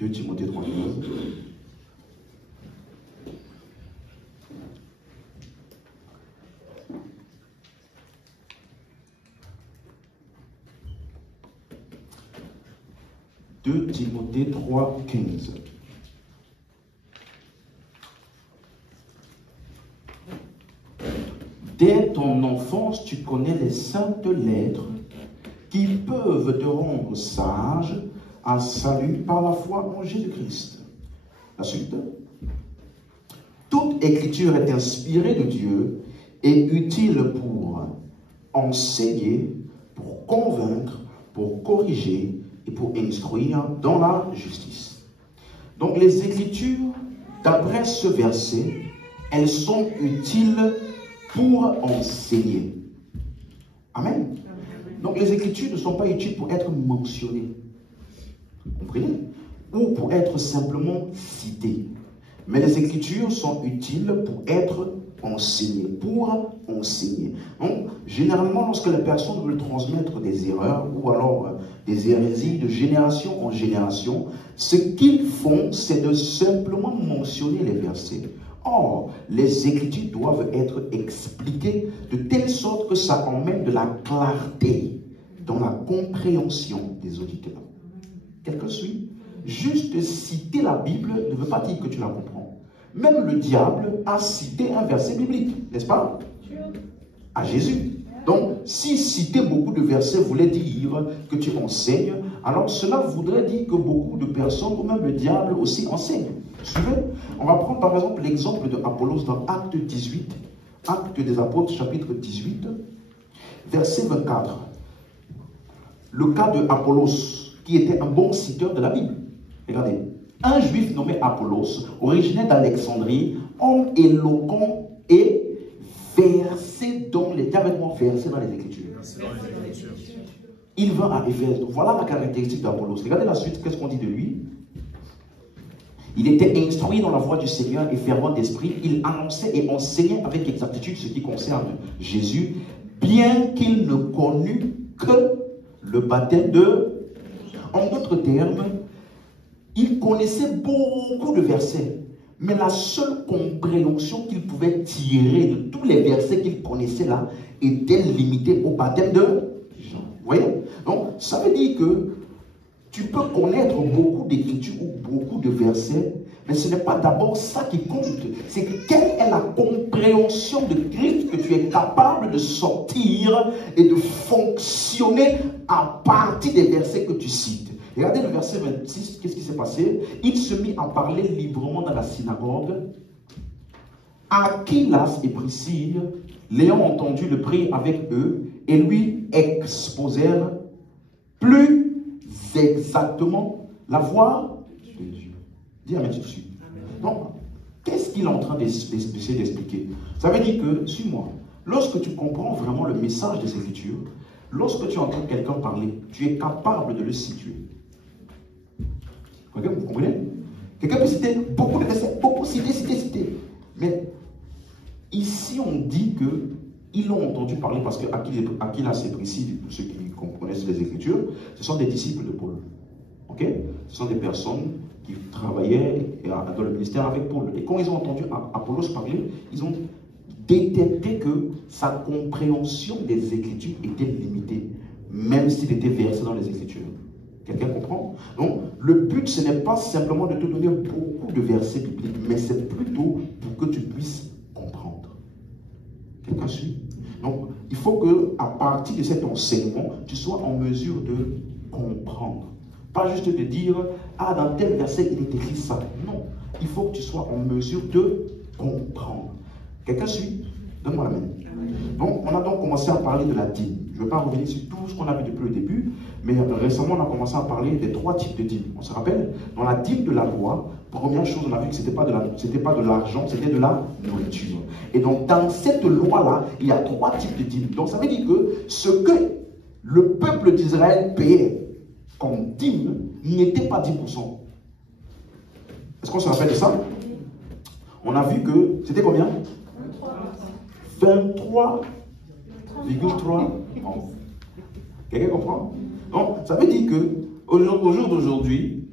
2 Timothée 3, 15. « 2 Timothée 3, 15. Dès ton enfance, tu connais les saintes lettres qui peuvent te rendre sage à salut par la foi en Jésus-Christ. » La suite. « Toute écriture est inspirée de Dieu et utile pour enseigner, pour convaincre, pour corriger et pour instruire dans la justice. » Donc les Écritures, d'après ce verset, elles sont utiles pour enseigner. Amen. Donc les Écritures ne sont pas utiles pour être mentionnées. Vous comprenez? Ou pour être simplement citées. Mais les Écritures sont utiles pour être enseignées, pour enseigner. Donc, généralement, lorsque les personnes veulent transmettre des erreurs ou alors des hérésies de génération en génération, ce qu'ils font, c'est de simplement mentionner les versets. Or, les Écritures doivent être expliquées de telle sorte que ça emmène de la clarté dans la compréhension des auditeurs. Quelqu'un suit? Juste citer la Bible ne veut pas dire que tu la comprends. Même le diable a cité un verset biblique, n'est-ce pas? À Jésus. Donc, si citer beaucoup de versets voulait dire que tu enseignes, alors cela voudrait dire que beaucoup de personnes, ou même le diable aussi, enseignent. Suivez? On va prendre par exemple l'exemple de Apollos dans Acte 18, Acte des Apôtres, chapitre 18, verset 24. Le cas de Apollos, qui était un bon citeur de la Bible. Regardez. Un juif nommé Apollos, originaire d'Alexandrie, homme éloquent et versé dans les Écritures. Il va à Éphèse. Voilà la caractéristique d'Apollos. Regardez la suite, qu'est-ce qu'on dit de lui? Il était instruit dans la voie du Seigneur et fervent d'esprit. Il annonçait et enseignait avec exactitude ce qui concerne Jésus, bien qu'il ne connût que le baptême de... En d'autres termes, il connaissait beaucoup de versets, mais la seule compréhension qu'il pouvait tirer de tous les versets qu'il connaissait là était limitée au baptême de Jean. Vous voyez? Donc, ça veut dire que tu peux connaître beaucoup d'écritures ou beaucoup de versets, mais ce n'est pas d'abord ça qui compte. C'est quelle est la compréhension de Christ que tu es capable de sortir et de fonctionner à partir des versets que tu cites. Regardez le verset 26, qu'est-ce qui s'est passé? Il se mit à parler librement dans la synagogue. Aquilas et Priscille, l'ayant entendu, le prirent avec eux et lui exposèrent plus exactement la voix de Dieu. Dis Amen tout de suite. Donc, qu'est-ce qu'il est en train d'essayer d'expliquer? Ça veut dire que, suis-moi, lorsque tu comprends vraiment le message des Écritures, lorsque tu entends quelqu'un parler, tu es capable de le situer. Vous comprenez? Quelqu'un peut citer beaucoup de versets, beaucoup citer. Mais ici, on dit qu'ils l'ont entendu parler parce qu'Aquilas et Priscille, pour ceux qui connaissent les Écritures, ce sont des disciples de Paul. Ok? Ce sont des personnes qui travaillaient dans le ministère avec Paul. Et quand ils ont entendu Apollos parler, ils ont détecté que sa compréhension des Écritures était limitée, même s'il était versé dans les Écritures. Quelqu'un comprend? Donc, le but, ce n'est pas simplement de te donner beaucoup de versets bibliques, mais c'est plutôt pour que tu puisses comprendre. Quelqu'un suit? Donc, il faut qu'à partir de cet enseignement, tu sois en mesure de comprendre. Pas juste de dire, ah, dans tel verset, il est écrit ça. Non, il faut que tu sois en mesure de comprendre. Quelqu'un suit? Donne-moi la main. Donc, on a donc commencé à parler de la dîme. Je ne vais pas revenir sur tout ce qu'on a vu depuis le début, mais récemment, on a commencé à parler des 3 types de dîmes. On se rappelle? Dans la dîme de la loi, première chose, on a vu que ce n'était pas de l'argent, c'était de la nourriture. Et donc, dans cette loi-là, il y a 3 types de dîmes. Donc, ça veut dire que ce que le peuple d'Israël payait comme dîme n'était pas 10%. Est-ce qu'on se rappelle de ça? On a vu que c'était combien? 23,3. Quelqu'un comprend? Donc, ça veut dire que au jour d'aujourd'hui,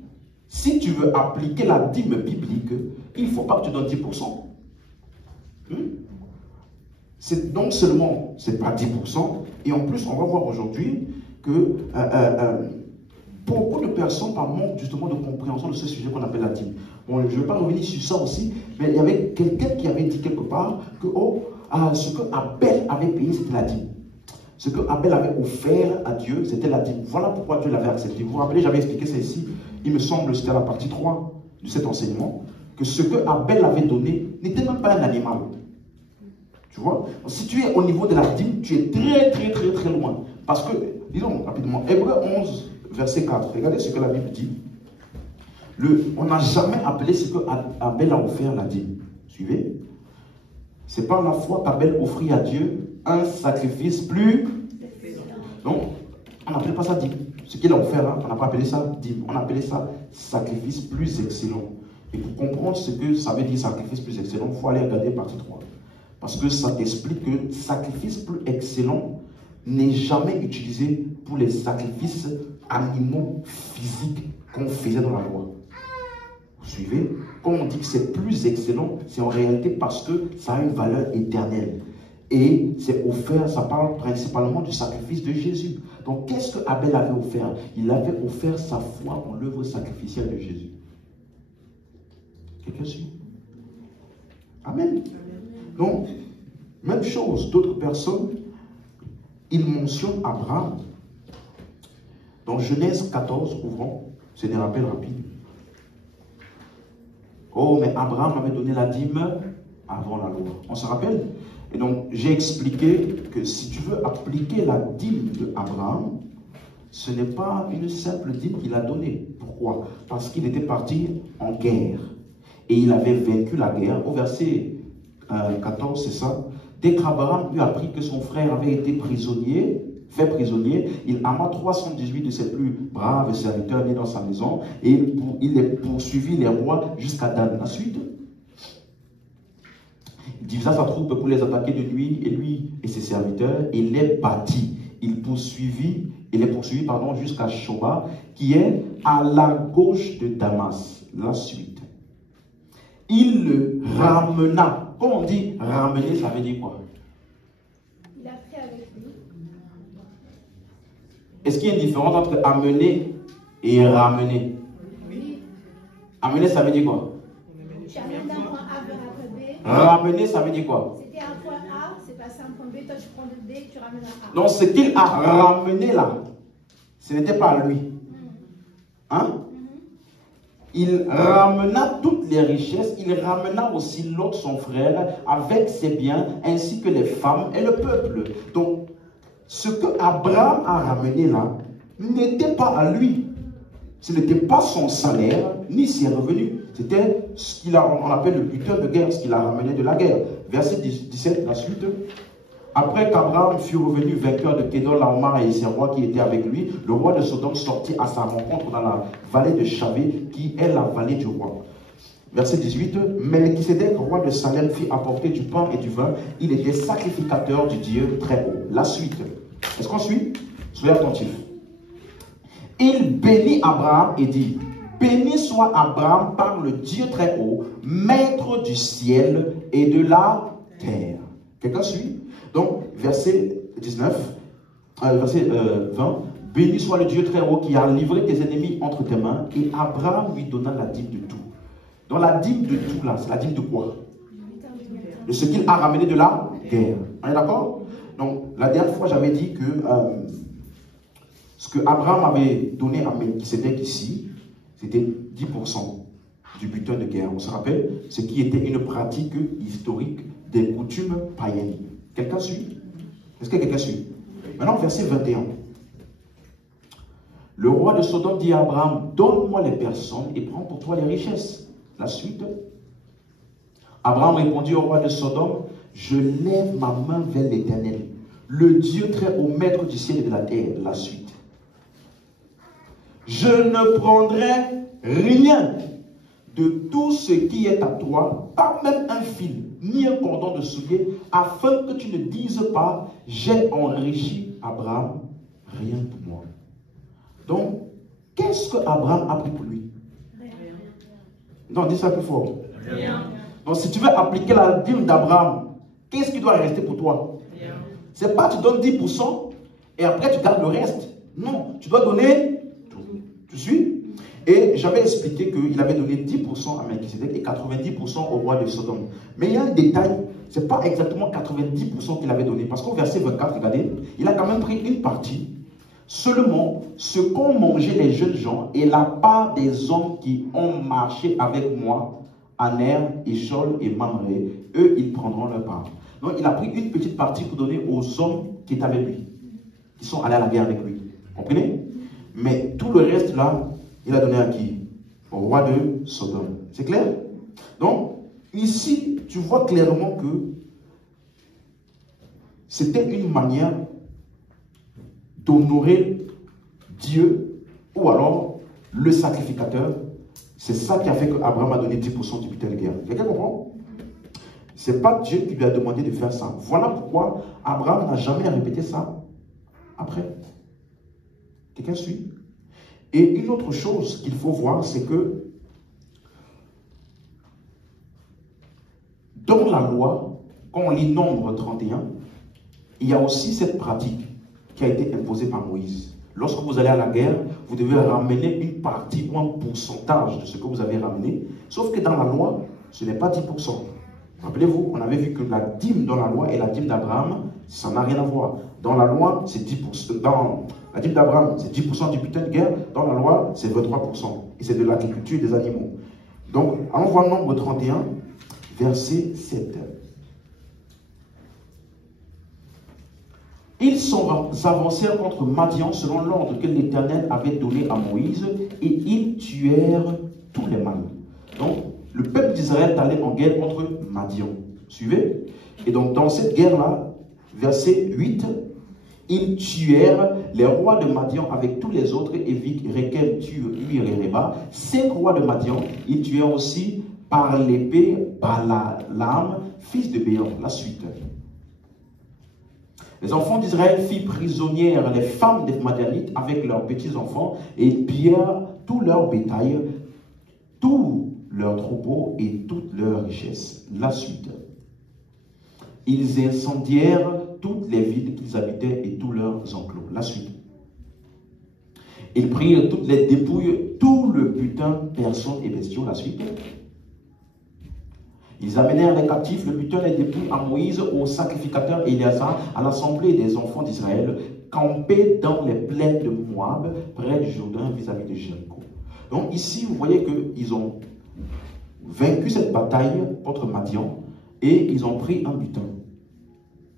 Si tu veux appliquer la dîme biblique, il ne faut pas que tu donnes 10%. Donc seulement, ce n'est pas 10%. Et en plus, on va voir aujourd'hui que beaucoup de personnes, par manque justement de compréhension de ce sujet qu'on appelle la dîme. Bon, je ne vais pas revenir sur ça aussi, mais il y avait quelqu'un qui avait dit quelque part que ce que Abel avait payé, c'était la dîme. Ce que Abel avait offert à Dieu, c'était la dîme. Voilà pourquoi Dieu l'avait accepté. Vous vous rappelez, j'avais expliqué ça ici. Il me semble, c'était la partie 3 de cet enseignement, que ce que Abel avait donné n'était même pas un animal. Tu vois? Si tu es au niveau de la dîme, tu es très, très, très, très loin. Parce que, disons rapidement, Hébreux 11, verset 4. Regardez ce que la Bible dit. On n'a jamais appelé ce que Abel a offert la dîme. Suivez? C'est par la foi qu'Abel offrit à Dieu un sacrifice plus... Donc, on n'appelle pas ça dîme. Ce qu'il a offert, hein, on n'a pas appelé ça dîme. On a appelé ça sacrifice plus excellent. Et pour comprendre ce que ça veut dire sacrifice plus excellent, il faut aller regarder partie 3. Parce que ça t'explique que sacrifice plus excellent n'est jamais utilisé pour les sacrifices animaux physiques qu'on faisait dans la loi. Vous suivez? Quand on dit que c'est plus excellent, c'est en réalité parce que ça a une valeur éternelle. Et c'est offert, ça parle principalement du sacrifice de Jésus. Donc qu'est-ce que Abel avait offert? Il avait offert sa foi en l'œuvre sacrificielle de Jésus. Quelqu'un suit? Amen. Donc, même chose, d'autres personnes, ils mentionnent Abraham. Dans Genèse 14, ouvrons, c'est des rappels rapides. Oh, mais Abraham avait donné la dîme avant la loi. On se rappelle? Et donc, j'ai expliqué que si tu veux appliquer la dîme d'Abraham, ce n'est pas une simple dîme qu'il a donnée. Pourquoi? Parce qu'il était parti en guerre. Et il avait vaincu la guerre. Au verset 14, c'est ça. Dès qu'Abraham eut appris que son frère avait été prisonnier, fait prisonnier, il ama 318 de ses plus braves serviteurs nés dans sa maison et il poursuivit les rois jusqu'à Dan. La suite, il divisa sa troupe pour les attaquer de nuit et lui et ses serviteurs et les battit. Il les poursuivit jusqu'à Shoba qui est à la gauche de Damas. La suite, il le ramena. Quand on dit ramener, ça veut dire quoi? Il a pris avec lui. Est-ce qu'il y a une différence entre amener et ramener? Oui. Amener, ça veut dire quoi? Tu amènes d'un point A vers un point B. Ramener, ça veut dire quoi? C'était un point A, c'est passé un point B, toi tu prends le B, tu ramènes un A. Donc ce qu'il a ramené là, ce n'était pas lui. Hein? Il ramena toutes les richesses, il ramena aussi Lot, son frère, avec ses biens, ainsi que les femmes et le peuple. Donc, ce que Abraham a ramené là, n'était pas à lui. Ce n'était pas son salaire, ni ses revenus. C'était ce qu'on appelle le butin de guerre, ce qu'il a ramené de la guerre. Verset 17, la suite. Après qu'Abraham fut revenu vainqueur de Kedorlaomer et ses rois qui étaient avec lui, le roi de Sodome sortit à sa rencontre dans la vallée de Chavé, qui est la vallée du roi. Verset 18. Melchisedec, roi de Salem, fit apporter du pain et du vin. Il était sacrificateur du Dieu très haut. La suite. Est-ce qu'on suit? Soyez attentifs. Il bénit Abraham et dit: béni soit Abraham par le Dieu très haut, maître du ciel et de la terre. Quelqu'un suit? Donc, verset 19, verset 20, béni soit le Dieu très haut qui a livré tes ennemis entre tes mains, et Abraham lui donna la dîme de tout. Donc la dîme de tout là, c'est la dîme de quoi? De ce qu'il a ramené de la guerre. On est d'accord? Donc, la dernière fois, j'avais dit que ce que Abraham avait donné à Melchisedec ici, c'était 10% du butin de guerre. On se rappelle? Ce qui était une pratique historique des coutumes païennes. Quelqu'un suit? Est-ce que quelqu'un suit? Maintenant, verset 21. Le roi de Sodome dit à Abraham: donne-moi les personnes et prends pour toi les richesses. La suite. Abraham répondit au roi de Sodome: je lève ma main vers l'Éternel, le Dieu très haut, maître du ciel et de la terre. La suite. Je ne prendrai rien de tout ce qui est à toi, pas même un fil, ni un cordon de soulier, afin que tu ne dises pas: j'ai enrichi Abraham, rien pour moi. Donc, qu'est-ce que Abraham a pris pour lui? Non, dis ça plus fort. Rien. Donc si tu veux appliquer la dîme d'Abraham, qu'est-ce qui doit rester pour toi? Rien. C'est pas tu donnes 10% et après tu gardes le reste. Non, tu dois donner tout. Tu suis? Et j'avais expliqué qu'il avait donné 10% à Melchisedec et 90% au roi de Sodome. Mais il y a un détail, ce n'est pas exactement 90% qu'il avait donné. Parce qu'au verset 24, regardez, il a quand même pris une partie. Seulement, ce qu'ont mangé les jeunes gens et la part des hommes qui ont marché avec moi, Aner, Échol et Mamré, eux, ils prendront leur part. Donc, il a pris une petite partie pour donner aux hommes qui étaient avec lui, qui sont allés à la guerre avec lui. Vous comprenez? Mais tout le reste, là, il a donné à qui? Au roi de Sodome. C'est clair? Donc, ici, tu vois clairement que c'était une manière d'honorer Dieu ou alors le sacrificateur. C'est ça qui a fait qu'Abraham a donné 10% du butin de guerre. Quelqu'un comprend? Ce n'est pas Dieu qui lui a demandé de faire ça. Voilà pourquoi Abraham n'a jamais répété ça après. Quelqu'un suit? Et une autre chose qu'il faut voir, c'est que dans la loi, quand on lit Nombre 31, il y a aussi cette pratique qui a été imposée par Moïse. Lorsque vous allez à la guerre, vous devez ramener une partie ou un pourcentage de ce que vous avez ramené. Sauf que dans la loi, ce n'est pas 10%. Rappelez-vous, on avait vu que la dîme dans la loi et la dîme d'Abraham, ça n'a rien à voir. Dans la loi, c'est 10%. Dans la dîme d'Abraham, c'est 10% du butin de guerre. Dans la loi, c'est 23%. Et c'est de l'agriculture et des animaux. Donc, allons voir Nombre 31, verset 7. Ils s'avancèrent contre Madian selon l'ordre que l'Éternel avait donné à Moïse et ils tuèrent tous les mâles. Donc, le peuple d'Israël allait en guerre contre Madian. Suivez? Et donc, dans cette guerre-là, verset 8, ils tuèrent les rois de Madian avec tous les autres, Évik, Rekem, Tur, Ur et Reba. 5 rois de Madian, ils tuèrent aussi par l'épée Balaam, fils de Béor. La suite. Les enfants d'Israël firent prisonnières les femmes des Madianites avec leurs petits-enfants et ils pillèrent tout leur bétail, tous leurs troupeaux et toutes leurs richesses. La suite. Ils incendièrent toutes les villes qu'ils habitaient et tous leurs enclos. La suite. Ils prirent toutes les dépouilles, tout le butin, personnes et bestiaux. La suite. Ils amenèrent les captifs, le butin, les dépouilles à Moïse, au sacrificateur Éléazar, à l'assemblée des enfants d'Israël, campés dans les plaines de Moab, près du Jourdain, vis-à-vis de Jéricho. Donc ici, vous voyez qu'ils ont vaincu cette bataille contre Madian et ils ont pris un butin.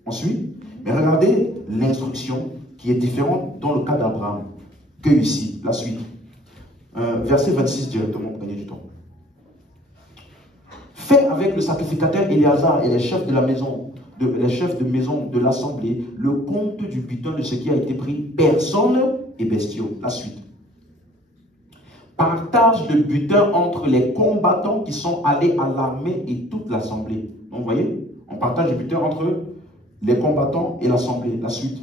Ensuite, mais regardez l'instruction qui est différente dans le cas d'Abraham que ici, la suite. Verset 26 directement pour gagner du temps. Fait avec le sacrificateur Éléazar et les chefs de la maison, les chefs de maison de l'assemblée, le compte du butin de ce qui a été pris, personnes et bestiaux. La suite. Partage le butin entre les combattants qui sont allés à l'armée et toute l'assemblée. Donc, vous voyez, on partage le butin entre les combattants et l'assemblée. La suite.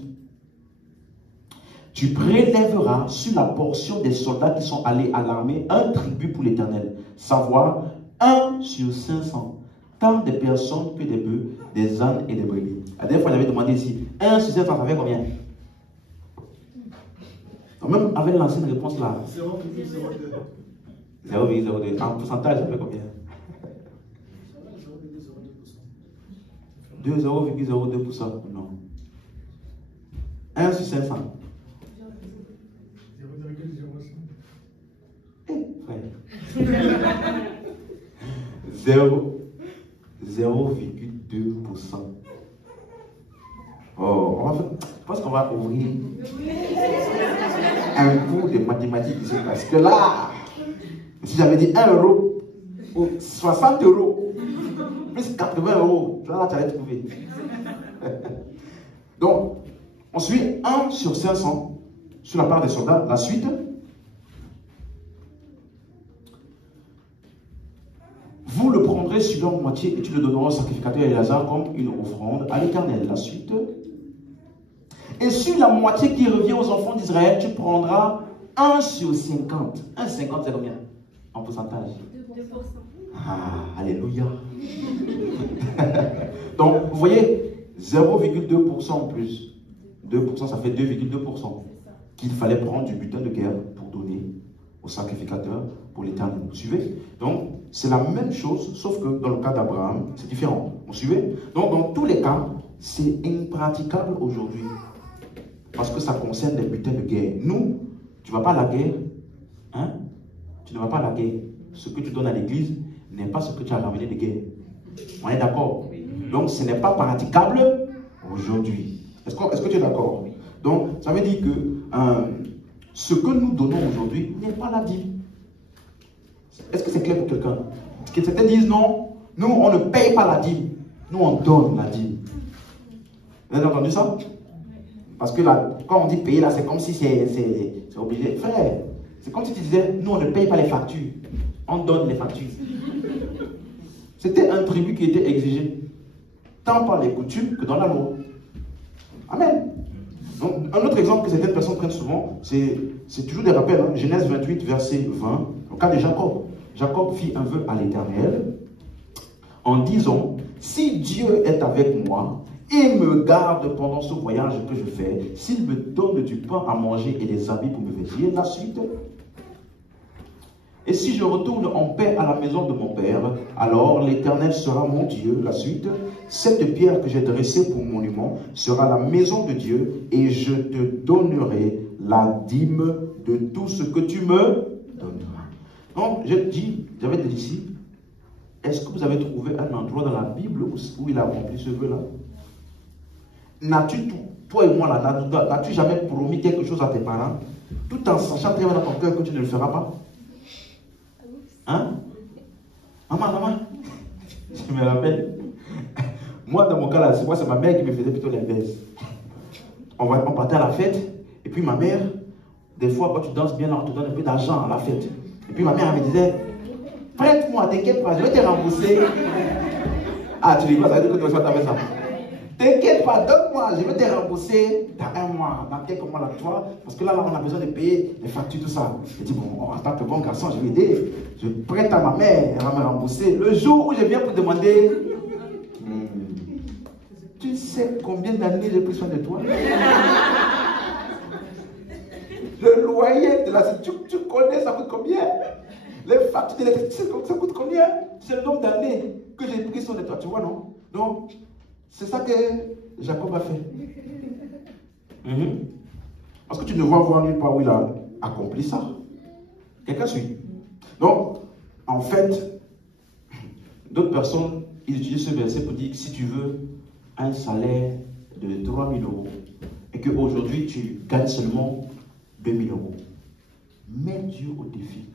Tu prélèveras sur la portion des soldats qui sont allés à l'armée un tribut pour l'Éternel, savoir 1 sur 500, tant de personnes que des bœufs, des ânes et des brebis. La dernière fois, j'avais demandé ici, 1 sur 500, ça fait combien? Donc même avec l'ancienne réponse là, 0,02. 0,02. En pourcentage, ça fait combien? 0,02%. Non. 1 sur 500. 0,2%. Oh, je pense qu'on va ouvrir un cours de mathématiques ici parce que là, si j'avais dit 1 euro ou 60 euros, plus 80 euros, là, tu allais trouver. Donc, on suit 1 sur 500 sur la part des soldats. La suite. Vous le prendrez sur leur moitié et tu le donneras au sacrificateur Éléazar comme une offrande à l'Éternel. La suite. Et sur la moitié qui revient aux enfants d'Israël, tu prendras 1 sur 50. 1 sur 50, c'est combien? En pourcentage? 2%. Ah, alléluia. Donc, vous voyez, 0,2% en plus. 2%, ça fait 2,2% qu'il fallait prendre du butin de guerre pour donner au sacrificateur pour l'éternel. Vous suivez? Donc, c'est la même chose, sauf que dans le cas d'Abraham, c'est différent. Vous suivez? Donc, dans tous les cas, c'est impraticable aujourd'hui. Parce que ça concerne les butins de guerre. Nous, tu ne vas pas à la guerre. Hein? Tu ne vas pas à la guerre. Ce que tu donnes à l'église n'est pas ce que tu as ramené de guerre. On est d'accord? Donc, ce n'est pas praticable aujourd'hui. Est-ce que tu es d'accord? Donc, ça veut dire que ce que nous donnons aujourd'hui n'est pas la dîme. Est-ce que c'est clair pour quelqu'un? Que certains disent non, nous, on ne paye pas la dîme. Nous, on donne la dîme. Vous avez entendu ça? Parce que là, quand on dit payer, là, c'est comme si c'est obligé. Frère, c'est comme si tu disais, nous, on ne paye pas les factures. On donne les factures. C'était un tribut qui était exigé, tant par les coutumes que dans la loi. Amen. Donc, un autre exemple que certaines personnes prennent souvent, c'est toujours des rappels. Hein? Genèse 28, verset 20, au cas de Jacob. Jacob fit un vœu à l'Éternel en disant, si Dieu est avec moi et me garde pendant ce voyage que je fais, s'il me donne du pain à manger et des habits pour me vêtir, la suite. Et si je retourne en paix à la maison de mon père, alors l'Éternel sera mon Dieu. La suite, cette pierre que j'ai dressée pour monument sera la maison de Dieu et je te donnerai la dîme de tout ce que tu me donneras. Donc, j'avais dit ici, est-ce que vous avez trouvé un endroit dans la Bible où il a rempli ce vœu-là? N'as-tu, toi et moi, là, n'as-tu jamais promis quelque chose à tes parents, tout en sachant très bien dans ton cœur que tu ne le feras pas? Hein? Maman, je me rappelle. Moi, dans mon cas, là, c'est ma mère qui me faisait plutôt les baisses. On partait à la fête, et puis ma mère, des fois, quand tu danses bien, là, on te donne un peu d'argent à la fête. Et puis ma mère, elle me disait, prête-moi, t'inquiète pas, je vais te rembourser. Ah, tu dis quoi, ça veut dire que tu vas faire ça? T'inquiète pas, donne-moi, je vais te rembourser dans un mois, dans quelques mois là, toi, parce que là, on a besoin de payer les factures, tout ça. Je dis, bon, en tant que bon garçon, je vais aider. Je prête à ma mère, elle va me rembourser. Le jour où je viens pour demander, tu sais combien d'années j'ai pris soin de toi? Le loyer de la... Tu connais, ça coûte combien? Les factures d'électricité, ça coûte combien? C'est le nombre d'années que j'ai pris soin de toi, tu vois, non? Donc, c'est ça que Jacob a fait. Parce que tu ne vois voir nulle part où il a accompli ça. Quelqu'un suit. Donc, en fait, d'autres personnes, ils utilisent ce verset pour dire que si tu veux un salaire de 3 000 euros et qu'aujourd'hui tu gagnes seulement 2 000 euros, mets Dieu au défi.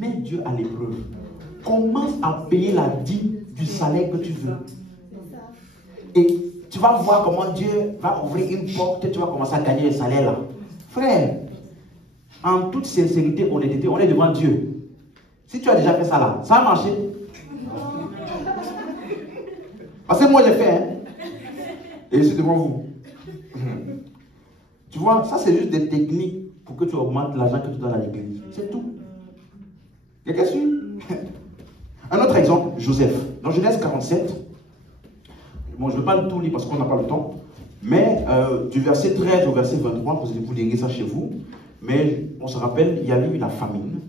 Mets Dieu à l'épreuve. Commence à payer la dîme du salaire que tu veux. Et tu vas voir comment Dieu va ouvrir une porte et tu vas commencer à gagner le salaire là. Frère, en toute sincérité, honnêteté, on est devant Dieu. Si tu as déjà fait ça là, ça a marché. Parce que moi j'ai fait, hein. Et je suis devant vous. Tu vois, ça c'est juste des techniques pour que tu augmentes l'argent que tu donnes à l'église. C'est tout. Quelqu'un suit? Un autre exemple, Joseph. Dans Genèse 47, bon, je ne vais pas tout lire parce qu'on n'a pas le temps, mais du verset 13 au verset 23, vous lirez ça chez vous, mais on se rappelle, il y a eu la famine,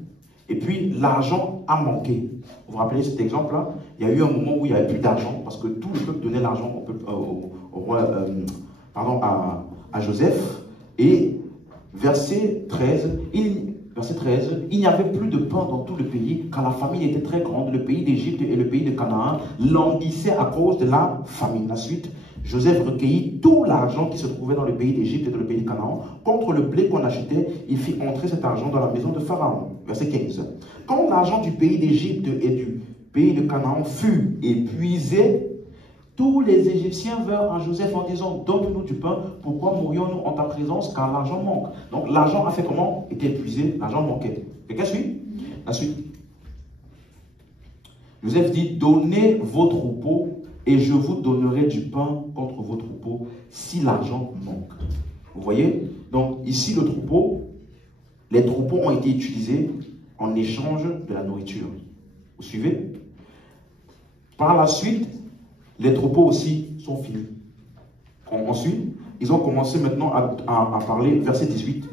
et puis l'argent a manqué. Vous vous rappelez cet exemple-là? Il y a eu un moment où il n'y avait plus d'argent, parce que tout le peuple donnait l'argent à Joseph, et verset 13, il n'y avait plus de pain dans tout le pays, car la famine était très grande. Le pays d'Égypte et le pays de Canaan languissaient à cause de la famine. La suite, Joseph recueillit tout l'argent qui se trouvait dans le pays d'Égypte et dans le pays de Canaan. Contre le blé qu'on achetait, il fit entrer cet argent dans la maison de Pharaon. Verset 15. Quand l'argent du pays d'Égypte et du pays de Canaan fut épuisé, tous les Égyptiens vinrent à Joseph en disant, donne-nous du pain, pourquoi mourions-nous en ta présence, car l'argent manque. Donc l'argent a fait comment? Était épuisé, l'argent manquait. Quelqu'un suit? La suite. Joseph dit, donnez vos troupeaux et je vous donnerai du pain contre vos troupeaux si l'argent manque. Vous voyez? Donc ici le troupeau, les troupeaux ont été utilisés en échange de la nourriture. Vous suivez? Par la suite, les troupeaux aussi sont finis. Ensuite, ils ont commencé maintenant à parler, verset 18.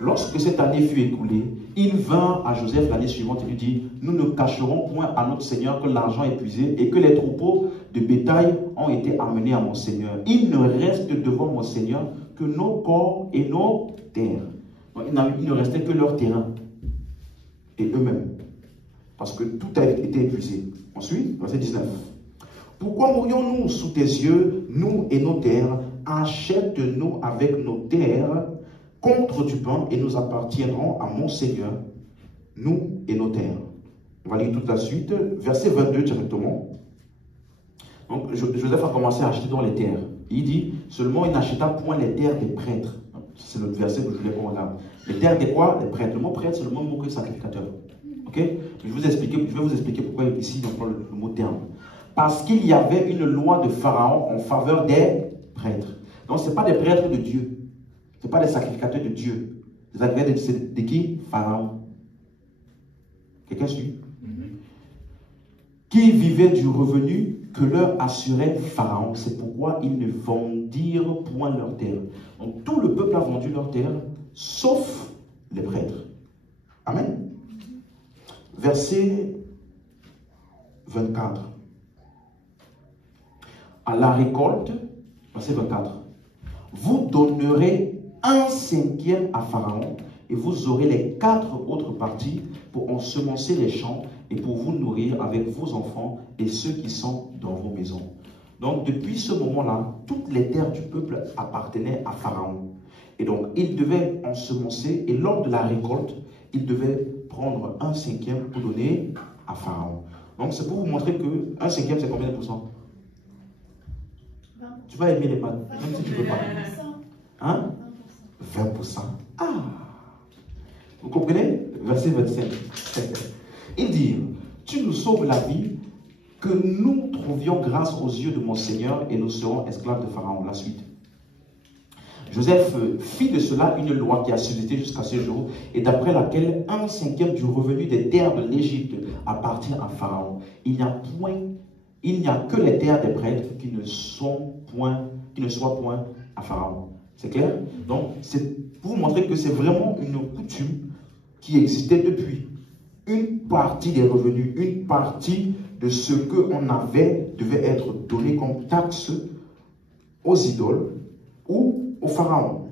Lorsque cette année fut écoulée, il vint à Joseph l'année suivante et lui dit, nous ne cacherons point à notre Seigneur que l'argent est épuisé et que les troupeaux de bétail ont été amenés à mon Seigneur. Il ne reste devant mon Seigneur que nos corps et nos terres. Donc, il ne restait que leur terrain et eux-mêmes. Parce que tout a été épuisé. Ensuite, verset 19. Pourquoi mourions-nous sous tes yeux, nous et nos terres? Achète-nous avec nos terres contre du pain et nous appartiendrons à mon Seigneur, nous et nos terres. On va lire toute la suite, verset 22 directement. Donc Joseph a commencé à acheter dans les terres. Il dit, seulement il n'acheta point les terres des prêtres. C'est le verset que je voulais qu'on regarde. Les terres des quoi? Les prêtres. Le mot prêtre, c'est le même mot que sacrificateur. Ok? Je vais vous expliquer pourquoi ici on parle le mot terme. Parce qu'il y avait une loi de Pharaon en faveur des prêtres. Donc ce n'est pas des prêtres de Dieu. Ce n'est pas des sacrificateurs de Dieu. Les sacrificateurs de qui? Pharaon. Quelqu'un suit? Qui vivaient du revenu que leur assurait Pharaon. C'est pourquoi ils ne vendirent point leurs terres. Donc tout le peuple a vendu leurs terres, sauf les prêtres. Amen. Verset 24. À la récolte, verset 24. Vous donnerez 1/5 à Pharaon et vous aurez les 4 autres parties pour ensemencer les champs et pour vous nourrir avec vos enfants et ceux qui sont dans vos maisons. Donc depuis ce moment-là, toutes les terres du peuple appartenaient à Pharaon. Et donc il devait ensemencer et lors de la récolte, il devait prendre 1/5 pour donner à Pharaon. Donc c'est pour vous montrer que 1/5 c'est combien de pourcents? 20%. Tu vas aimer les maths, même si tu ne veux pas. 20%. Hein? 20%. Ah! Vous comprenez? Verset 25. Il dit, tu nous sauves la vie, que nous trouvions grâce aux yeux de mon Seigneur et nous serons esclaves de Pharaon. La suite. Joseph fit de cela une loi qui a subsisté jusqu'à ce jour et d'après laquelle 1/5 du revenu des terres de l'Égypte appartient à Pharaon. Il n'y a que les terres des prêtres qui ne soient point à Pharaon. C'est clair? Donc, c'est pour vous montrer que c'est vraiment une coutume qui existait depuis. Une partie des revenus, une partie de ce qu'on avait devait être donné comme taxe aux idoles ou au pharaon.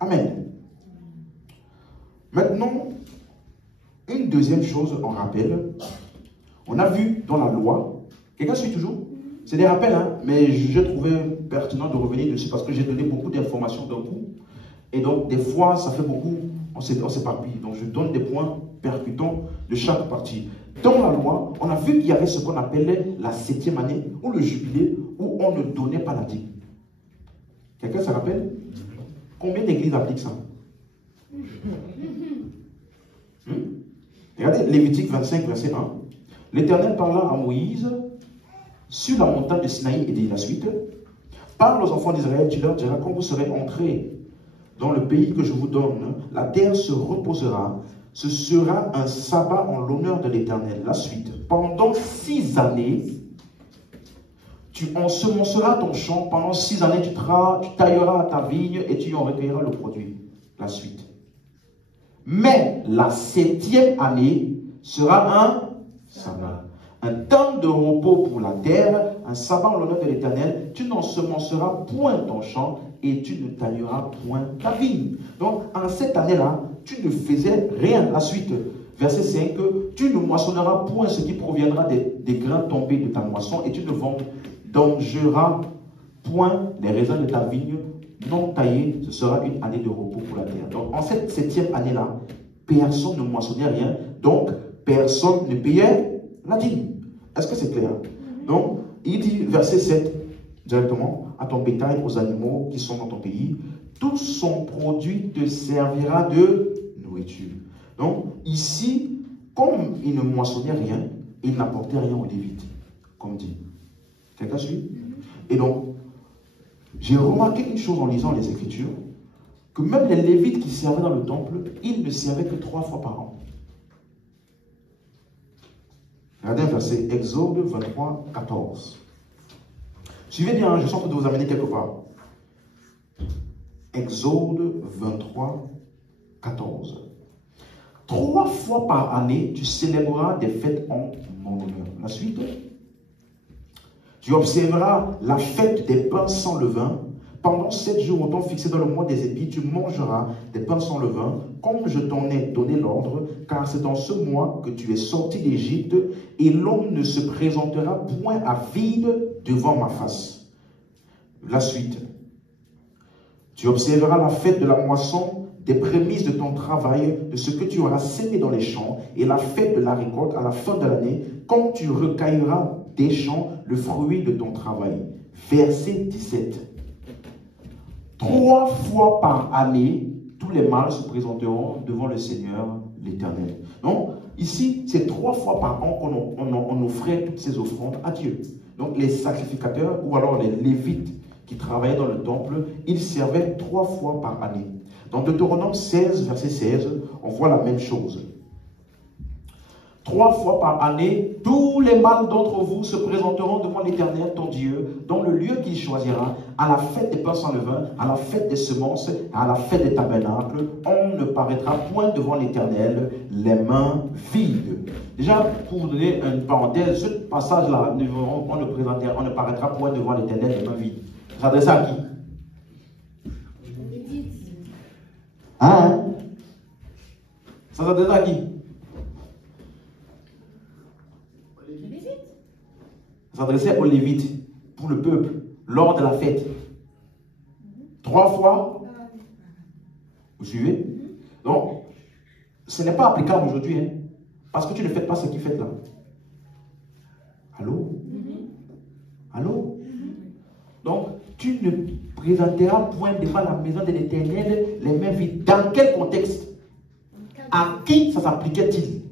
Amen. Maintenant, une deuxième chose en rappel. On a vu dans la loi, quelqu'un suit toujours? C'est des rappels, hein, mais je trouvais pertinent de revenir dessus parce que j'ai donné beaucoup d'informations d'un coup. Et donc, des fois, ça fait beaucoup, on s'éparpille. Donc, je donne des points percutants de chaque partie. Dans la loi, on a vu qu'il y avait ce qu'on appelait la 7e année, ou le jubilé, où on ne donnait pas la dîme. Quelqu'un se rappelle? Combien d'églises appliquent ça? Regardez Lévitique 25, verset 1. L'Éternel parla à Moïse sur la montagne de Sinaï et dit la suite. Parle aux enfants d'Israël, tu leur diras, quand vous serez entrés dans le pays que je vous donne, la terre se reposera. Ce sera un sabbat en l'honneur de l'Éternel. La suite. Pendant 6 années, tu ensemenceras ton champ. Pendant 6 années, tu tailleras ta vigne et tu en recueilleras le produit. La suite. Mais la 7e année sera un sabbat. Un temps de repos pour la terre, un sabbat en l'honneur de l'Éternel. Tu n'ensemenceras point ton champ et tu ne tailleras point ta vigne. Donc, en cette année-là, tu ne faisais rien. La suite, verset 5, tu ne moissonneras point ce qui proviendra des grains tombés de ta moisson et tu ne vendangeras point les raisins de ta vigne non taillés. Ce sera une année de repos pour la terre. Donc, en cette 7e année-là, personne ne moissonnait rien. Donc, personne ne payait la dîme. Est-ce que c'est clair? Donc, il dit, verset 7, directement, à ton bétail, aux animaux qui sont dans ton pays, tout son produit te servira de nourriture. Donc, ici, comme il ne moissonnait rien, il n'apportait rien aux Lévites, comme dit. Quelqu'un suit? Et donc, j'ai remarqué une chose en lisant les Écritures, que même les Lévites qui servaient dans le temple, ils ne servaient que 3 fois par an. verset, Exode 23, 14. Suivez bien, je suis en train de vous amener quelque part. Exode 23, 14. 3 fois par année, tu célébreras des fêtes en mon honneur. La suite. Tu observeras la fête des pains sans levain. Pendant 7 jours au temps fixé dans le mois des épis, tu mangeras des pains sans levain, comme je t'en ai donné l'ordre, car c'est dans ce mois que tu es sorti d'Égypte, et l'homme ne se présentera point à vide devant ma face. La suite. Tu observeras la fête de la moisson, des prémices de ton travail, de ce que tu auras sémé dans les champs, et la fête de la récolte à la fin de l'année, quand tu recueilleras des champs le fruit de ton travail. Verset 17. 3 fois par année, tous les mâles se présenteront devant le Seigneur, l'Éternel. Donc, ici, c'est 3 fois par an qu'on offrait toutes ces offrandes à Dieu. Donc, les sacrificateurs, ou alors les Lévites qui travaillaient dans le temple, ils servaient 3 fois par année. Dans Deutéronome 16, verset 16, on voit la même chose. 3 fois par année, tous les mâles d'entre vous se présenteront devant l'Éternel, ton Dieu, dans le lieu qu'il choisira, à la fête des pains sans levain, à la fête des semences, à la fête des tabernacles. On ne paraîtra point devant l'Éternel les mains vides. Déjà, pour vous donner une parenthèse, ce passage-là, on ne paraîtra point devant l'Éternel les mains vides. Ça s'adresse à qui? Hein? Ça s'adresse à qui? S'adressait aux Lévites pour le peuple lors de la fête. 3 fois. Vous suivez? Donc, ce n'est pas applicable aujourd'hui, hein, parce que tu ne fais pas ce qu'ils font là. Allô? Allô? Donc, tu ne présenteras point devant la maison de l'Éternel les mains vides. Dans quel contexte? À qui ça s'appliquait-il?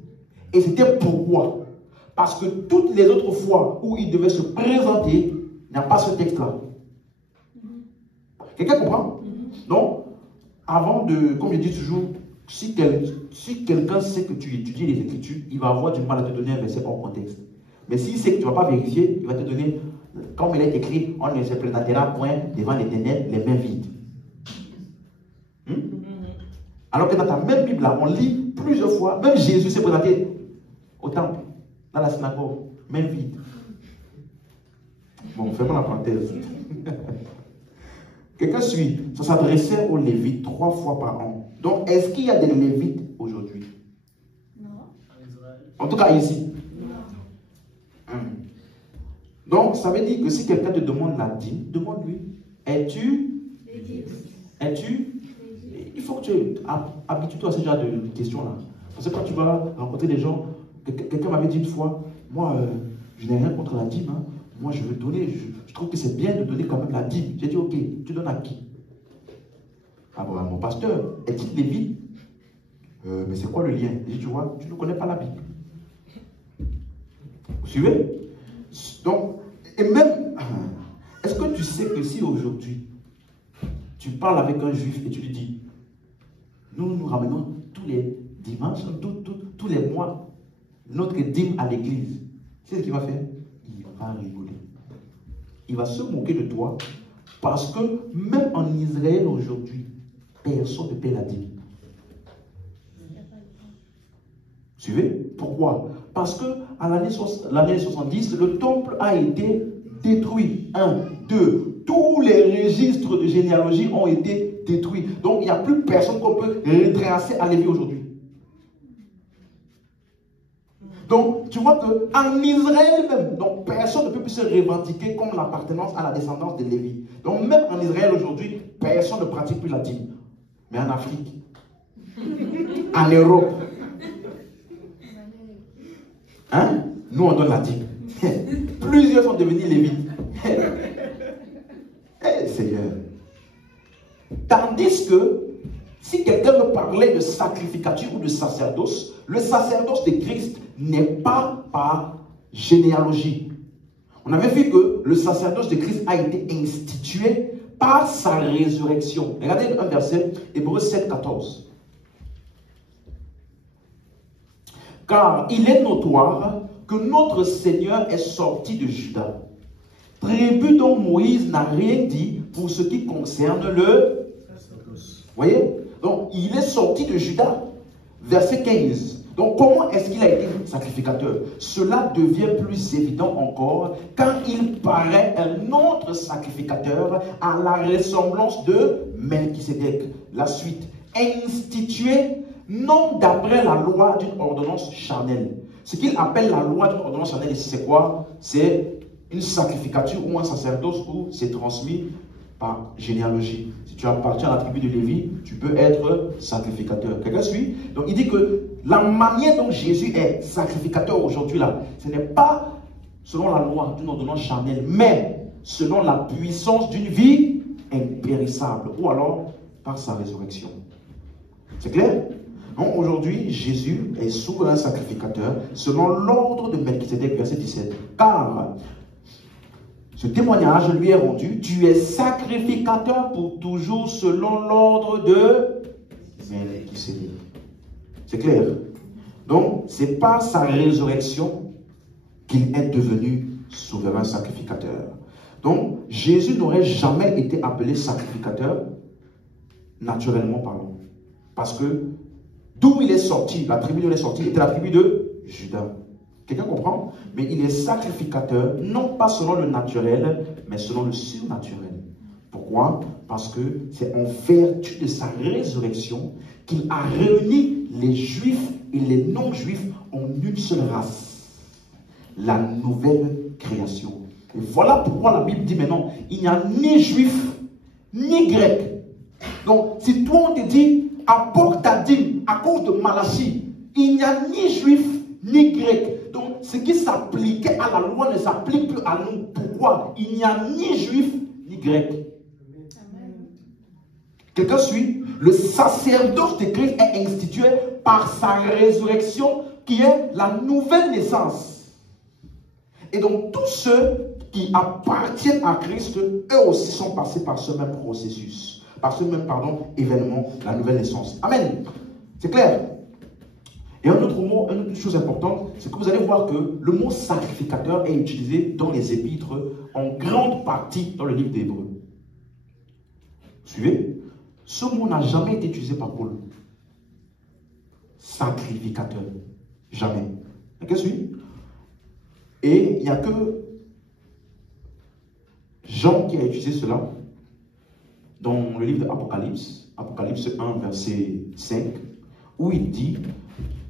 Et c'était pourquoi? Parce que toutes les autres fois où il devait se présenter, il n'y a pas ce texte-là. Quelqu'un comprend? Donc, avant de, comme je dis toujours, si quelqu'un sait que tu étudies les Écritures, il va avoir du mal à te donner un verset hors contexte. Mais s'il sait que tu ne vas pas vérifier, il va te donner, comme il est écrit, on ne se présentera point devant l'Éternel les mains vides. Alors que dans ta même Bible, là, on lit plusieurs fois, même Jésus s'est présenté au temple. Dans la synagogue, même vide. Bon, fermons la parenthèse. Quelqu'un suit. Ça s'adressait aux Lévites 3 fois par an. Donc, est-ce qu'il y a des Lévites aujourd'hui? Non. En tout cas, ici. Non. Donc, ça veut dire que si quelqu'un te demande la dîme, demande-lui. Es-tu? Il faut que tu habitues-toi à ce genre de questions-là. Parce que quand tu vas rencontrer des gens, quelqu'un m'avait dit une fois, moi, je n'ai rien contre la dîme, hein. Moi, je veux donner, je trouve que c'est bien de donner quand même la dîme. J'ai dit, ok, tu donnes à qui? Ah bon, mon pasteur, est-il lévite? Mais c'est quoi le lien? J'ai dit, tu vois, tu ne connais pas la Bible. Vous suivez? Donc, et même, est-ce que tu sais que si aujourd'hui, tu parles avec un juif et tu lui dis, nous ramenons tous les dimanches, tous les mois, notre dîme à l'église, c'est ce qu'il va faire? Il va rigoler. Il va se moquer de toi parce que même en Israël aujourd'hui, personne ne paie la dîme. Suivez? Pourquoi? Parce que à l'année 70, le temple a été détruit. 1, 2, tous les registres de généalogie ont été détruits. Donc il n'y a plus personne qu'on peut retracer à Lévi aujourd'hui. Donc, tu vois qu'en Israël même, donc personne ne peut plus se revendiquer comme l'appartenance à la descendance de Lévi. Donc, même en Israël aujourd'hui, personne ne pratique plus la dîme. Mais en Afrique, en Europe, hein, nous on donne la dîme. Plusieurs sont devenus Lévites. Eh, Seigneur. Tandis que, si quelqu'un me parlait de sacrificature ou de sacerdoce, le sacerdoce de Christ n'est pas par généalogie. On avait vu que le sacerdoce de Christ a été institué par sa résurrection. Regardez un verset, Hébreux 7, 14. Car il est notoire que notre Seigneur est sorti de Juda. Tribu dont Moïse n'a rien dit pour ce qui concerne le... Vous voyez? Donc, il est sorti de Juda. Verset 15. Donc, comment est-ce qu'il a été sacrificateur? Cela devient plus évident encore quand il paraît un autre sacrificateur à la ressemblance de Melchisédek. La suite. Institué non d'après la loi d'une ordonnance charnelle. Ce qu'il appelle la loi d'une ordonnance charnelle ici, c'est quoi? C'est une sacrificature ou un sacerdoce où c'est transmis par généalogie. Si tu appartiens à la tribu de Lévi, tu peux être sacrificateur. Quelqu'un suit? Donc il dit que la manière dont Jésus est sacrificateur aujourd'hui là, ce n'est pas selon la loi d'une ordonnance charnelle, mais selon la puissance d'une vie impérissable, ou alors par sa résurrection. C'est clair? Donc aujourd'hui, Jésus est souverain sacrificateur selon l'ordre de Melchisédek, verset 17. Car ce témoignage lui est rendu, tu es sacrificateur pour toujours selon l'ordre de Melchisédek. C'est clair? Donc, c'est par sa résurrection qu'il est devenu souverain sacrificateur. Donc, Jésus n'aurait jamais été appelé sacrificateur, naturellement parlant. Parce que d'où il est sorti, la tribu d'où il est sorti, était la tribu de Juda. Quelqu'un comprend? Mais il est sacrificateur, non pas selon le naturel, mais selon le surnaturel. Pourquoi? Parce que c'est en vertu de sa résurrection qu'il a réuni les juifs et les non-juifs en une seule race. La nouvelle création. Et voilà pourquoi la Bible dit maintenant, il n'y a ni juif, ni grec. Donc, si toi on te dit, apporte ta dîme à cause de Malachie, il n'y a ni juif, ni grec. Donc, ce qui s'appliquait à la loi ne s'applique plus à nous. Pourquoi? Il n'y a ni juif, ni grec. Quelqu'un suit? Le sacerdoce de Christ est institué par sa résurrection qui est la nouvelle naissance. Et donc tous ceux qui appartiennent à Christ, eux aussi sont passés par ce même processus, par ce même événement, la nouvelle naissance. Amen. C'est clair? Et un autre mot, une autre chose importante, c'est que vous allez voir que le mot sacrificateur est utilisé dans les épîtres en grande partie dans le livre d'Hébreux. Suivez? Ce mot n'a jamais été utilisé par Paul. Sacrificateur. Jamais. Qu'est-ce que c'est? Et il n'y a que Jean qui a utilisé cela dans le livre d'Apocalypse, Apocalypse 1, verset 5, où il dit,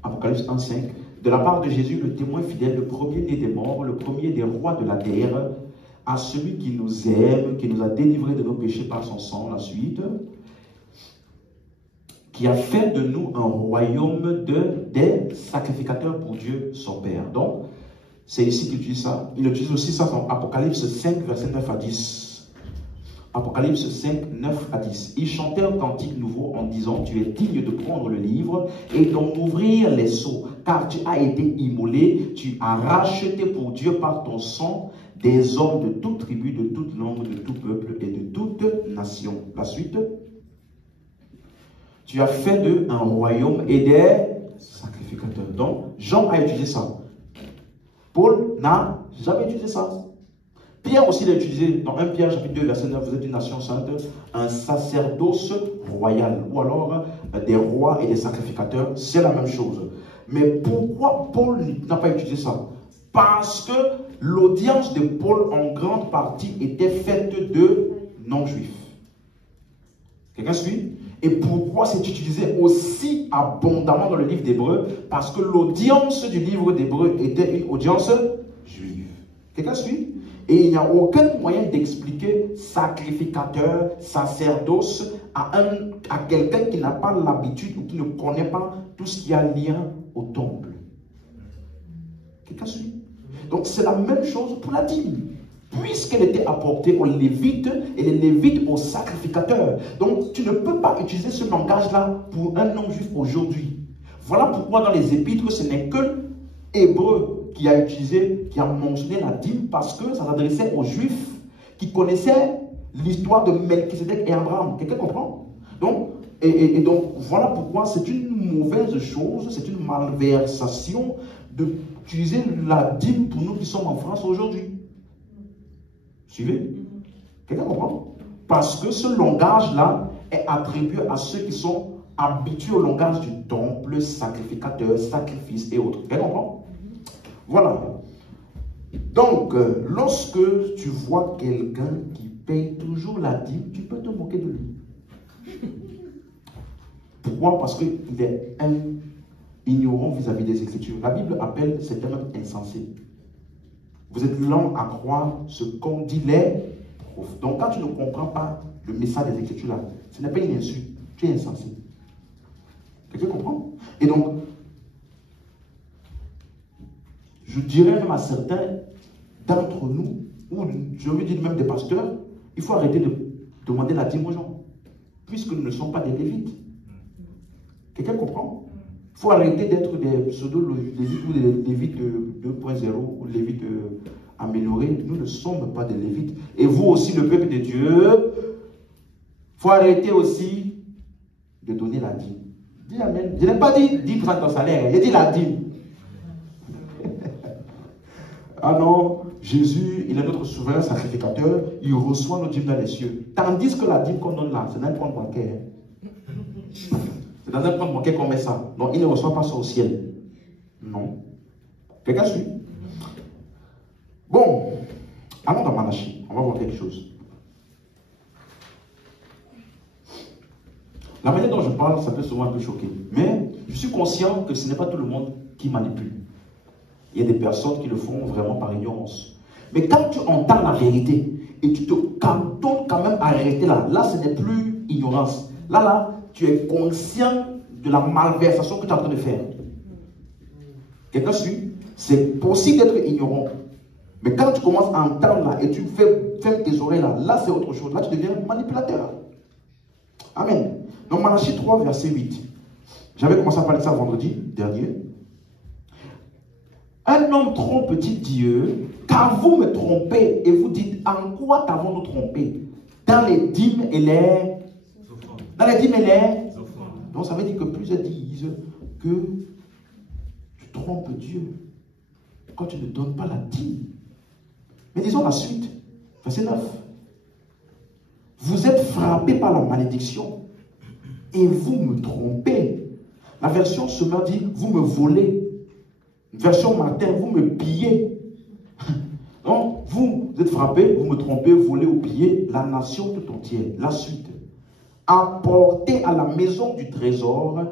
Apocalypse 1, 5, de la part de Jésus, le témoin fidèle, le premier-né des morts, le premier des rois de la terre, à celui qui nous aime, qui nous a délivrés de nos péchés par son sang, la suite, qui a fait de nous un royaume des sacrificateurs pour Dieu son Père. Donc, c'est ici qu'il utilise ça. Il utilise aussi ça dans Apocalypse 5, verset 9 à 10. Apocalypse 5, 9 à 10. Il chantait un cantique nouveau en disant, tu es digne de prendre le livre et d'en ouvrir les sceaux, car tu as été immolé, tu as racheté pour Dieu par ton sang des hommes de toute tribu, de toute langue, de tout peuple et de toute nation. La suite. Tu as fait d'eux un royaume et des sacrificateurs. Donc, Jean a utilisé ça. Paul n'a jamais utilisé ça. Pierre aussi l'a utilisé dans 1 Pierre chapitre 2 verset 9, vous êtes une nation sainte, un sacerdoce royal, ou alors des rois et des sacrificateurs, c'est la même chose. Mais pourquoi Paul n'a pas utilisé ça? Parce que l'audience de Paul en grande partie était faite de non-juifs. Quelqu'un suit? Et pourquoi c'est utilisé aussi abondamment dans le livre d'Hébreux? Parce que l'audience du livre d'Hébreux était une audience juive. Quelqu'un suit? Et il n'y a aucun moyen d'expliquer sacrificateur, sacerdoce à quelqu'un qui n'a pas l'habitude ou qui ne connaît pas tout ce qui a lien au temple. Quelqu'un suit? Donc c'est la même chose pour la dîme. Puisqu'elle était apportée aux Lévites et les Lévites aux sacrificateurs. Donc, tu ne peux pas utiliser ce langage-là pour un non-juif aujourd'hui. Voilà pourquoi dans les épîtres, ce n'est que Hébreu qui a utilisé, qui a mentionné la dîme, parce que ça s'adressait aux Juifs qui connaissaient l'histoire de Melchisédek et Abraham. Quelqu'un comprend? Donc, Et donc, voilà pourquoi c'est une mauvaise chose, c'est une malversation d'utiliser la dîme pour nous qui sommes en France aujourd'hui. Suivez? Quelqu'un comprend? Parce que ce langage-là est attribué à ceux qui sont habitués au langage du temple, sacrificateur, sacrifice et autres. Quelqu'un comprend? Voilà. Donc, lorsque tu vois quelqu'un qui paye toujours la dîme, tu peux te moquer de lui. Pourquoi? Parce qu'il est ignorant vis-à-vis des Écritures. La Bible appelle cet homme insensé. Vous êtes lent à croire ce qu'ont dit les profs. Donc, quand tu ne comprends pas le message des Écritures là, ce n'est pas une insulte, tu es insensé. Quelqu'un comprend? Et donc, je dirais même à certains d'entre nous, ou je veux dire même des pasteurs, il faut arrêter de demander la dîme aux gens, puisque nous ne sommes pas des lévites. Quelqu'un comprend? Il faut arrêter d'être des pseudo-lévites ou des lévites 2.0 ou lévites améliorés. Nous ne sommes pas des lévites. Et vous aussi, le peuple de Dieu, il faut arrêter aussi de donner la dîme. Dis amen. Je n'ai pas dit 10% de ton salaire, j'ai dit la dîme. Ah non, Jésus, il est notre souverain sacrificateur, il reçoit nos dîmes dans les cieux. Tandis que la dîme qu'on donne là, c'est dans un compte bancaire. C'est dans un compte bancaire qu'on met ça. Non, il ne reçoit pas ça au ciel. Non. Quelqu'un suit? Bon, allons dans Malachie, on va voir quelque chose. La manière dont je parle, ça peut souvent un peu choquer. Mais je suis conscient que ce n'est pas tout le monde qui manipule. Il y a des personnes qui le font vraiment par ignorance. Mais quand tu entends la vérité et tu te cantonnes quand même à arrêter là, là ce n'est plus ignorance. Là, tu es conscient de la malversation que tu es en train de faire. Quelqu'un suit? C'est possible d'être ignorant. Mais quand tu commences à entendre là et tu fais tes oreilles là, là c'est autre chose. Là tu deviens manipulateur. Amen. Donc Malachie 3, verset 8. J'avais commencé à parler de ça vendredi dernier. Un homme trompe-t-il Dieu, car vous me trompez et vous dites, en quoi t'avons-nous trompé? Dans les dîmes et les... Dans les dîmes et les... Donc ça veut dire que plusieurs disent que tu trompes Dieu quand tu ne donnes pas la dîme. Mais disons la suite, verset 9. Vous êtes frappés par la malédiction et vous me trompez. La version Semeur dit, vous me volez. Version Martin, vous me pillez. Donc, vous êtes frappés, vous me trompez, volez ou pillez la nation tout entière. La suite. Apportez à la maison du trésor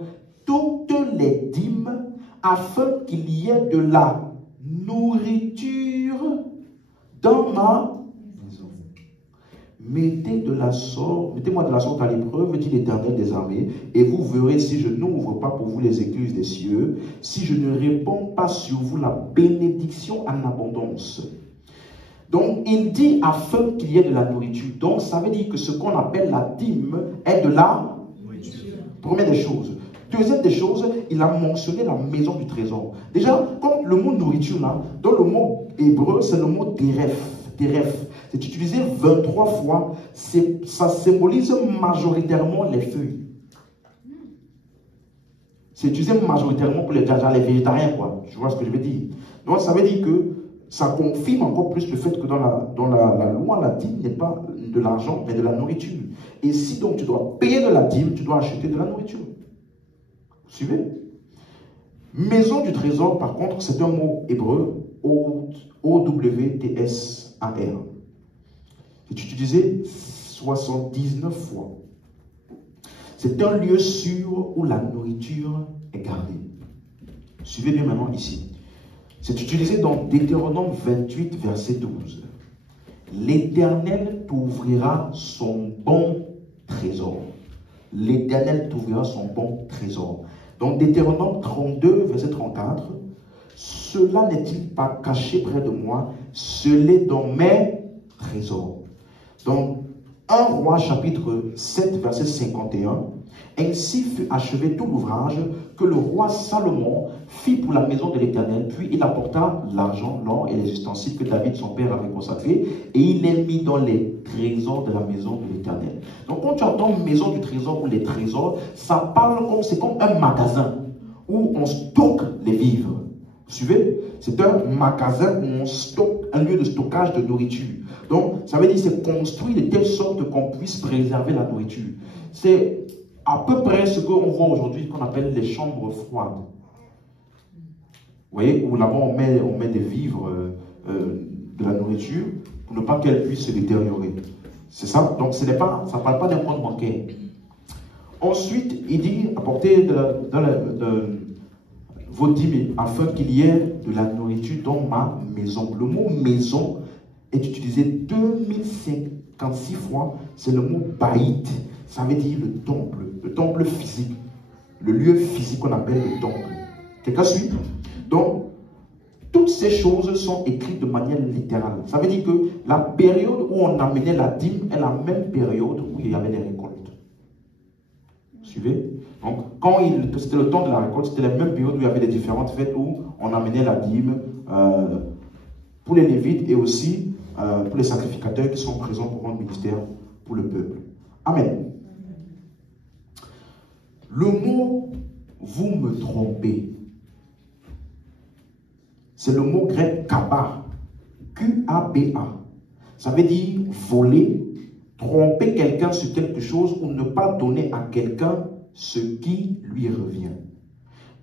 toutes les dîmes afin qu'il y ait de la nourriture dans ma maison. Mettez-moi de la sorte à l'épreuve, dit l'Éternel des armées, et vous verrez si je n'ouvre pas pour vous les écluses des cieux, si je ne répands pas sur vous la bénédiction en abondance. Donc, il dit afin qu'il y ait de la nourriture. Donc, ça veut dire que ce qu'on appelle la dîme est de la nourriture. Première des choses. Deuxième des choses, il a mentionné la maison du trésor. Déjà, comme le mot nourriture, là, dans le mot hébreu, c'est le mot teref. C'est utilisé 23 fois. Ça symbolise majoritairement les feuilles. C'est utilisé majoritairement pour les végétariens, quoi. Tu vois ce que je veux dire? Donc, ça veut dire que ça confirme encore plus le fait que dans la loi, la dîme n'est pas de l'argent, mais de la nourriture. Et si donc tu dois payer de la dîme, tu dois acheter de la nourriture. Vous suivez? Maison du trésor, par contre, c'est un mot hébreu, O-W-T-S-A-R. C'est utilisé 79 fois. C'est un lieu sûr où la nourriture est gardée. Suivez bien maintenant ici. C'est utilisé dans Deutéronome 28, verset 12. L'Éternel t'ouvrira son bon trésor. L'Éternel t'ouvrira son bon trésor. Donc Deutéronome 32, verset 34. Cela n'est-il pas caché près de moi? Ce l'est dans mes trésors. Donc, 1 Roi chapitre 7 verset 51. Ainsi fut achevé tout l'ouvrage que le roi Salomon fit pour la maison de l'Éternel. Puis il apporta l'argent, l'or et les ustensiles que David son père avait consacrés, et il les mit dans les trésors de la maison de l'Éternel. Donc quand tu entends maison du trésor ou les trésors, ça parle comme, c'est comme un magasin où on stocke les vivres. Vous suivez? C'est un magasin où on stocke, un lieu de stockage de nourriture. Donc ça veut dire que c'est construit de telle sorte qu'on puisse préserver la nourriture. C'est à peu près ce qu'on voit aujourd'hui qu'on appelle les chambres froides. Vous voyez, où là-bas on met des vivres, de la nourriture pour ne pas qu'elle puisse se détériorer. C'est ça. Donc ça ne parle pas d'un compte bancaire. Ensuite, il dit apportez vos dîmes afin qu'il y ait de la nourriture dans ma maison. Le mot maison est utilisé 2056 fois. C'est le mot baït. Ça veut dire le temple physique, le lieu physique qu'on appelle le temple. Quelqu'un suit? Donc, toutes ces choses sont écrites de manière littérale. Ça veut dire que la période où on amenait la dîme est la même période où il y avait les récoltes. Vous suivez? Donc, quand c'était le temps de la récolte, c'était la même période où il y avait les différentes fêtes où on amenait la dîme pour les Lévites et aussi pour les sacrificateurs qui sont présents pour rendre ministère pour le peuple. Amen. Le mot « vous me trompez », c'est le mot grec « kaba », Q-A-B-A. Ça veut dire voler, tromper quelqu'un sur quelque chose ou ne pas donner à quelqu'un ce qui lui revient.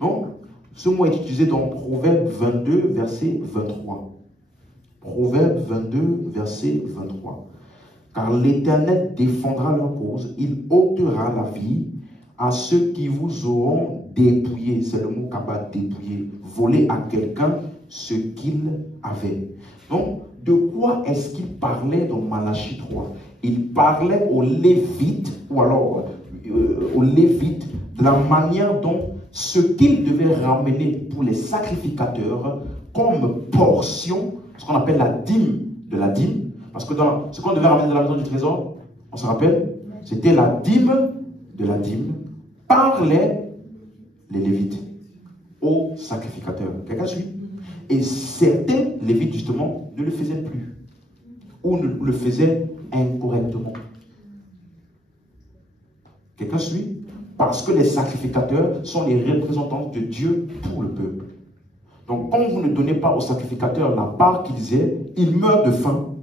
Donc, ce mot est utilisé dans Proverbe 22, verset 23. Proverbe 22, verset 23. Car l'Éternel défendra leur cause, il ôtera la vie à ceux qui vous auront dépouillé. C'est le mot kaba, dépouillé. Voler à quelqu'un ce qu'il avait. Donc, de quoi est-ce qu'il parlait dans Malachie 3? Il parlait aux Lévites, ou alors aux Lévites, de la manière dont ce qu'ils devaient ramener pour les sacrificateurs comme portion, ce qu'on appelle la dîme de la dîme, parce que dans ce qu'on devait ramener de la maison du trésor, on se rappelle, c'était la dîme de la dîme par les Lévites aux sacrificateurs. Quelqu'un suit? Et certains Lévites, justement, ne le faisaient plus. Ou ne le faisaient incorrectement. Quelqu'un suit? Parce que les sacrificateurs sont les représentants de Dieu pour le peuple. Donc, quand vous ne donnez pas aux sacrificateurs la part qu'ils aient, ils meurent de faim.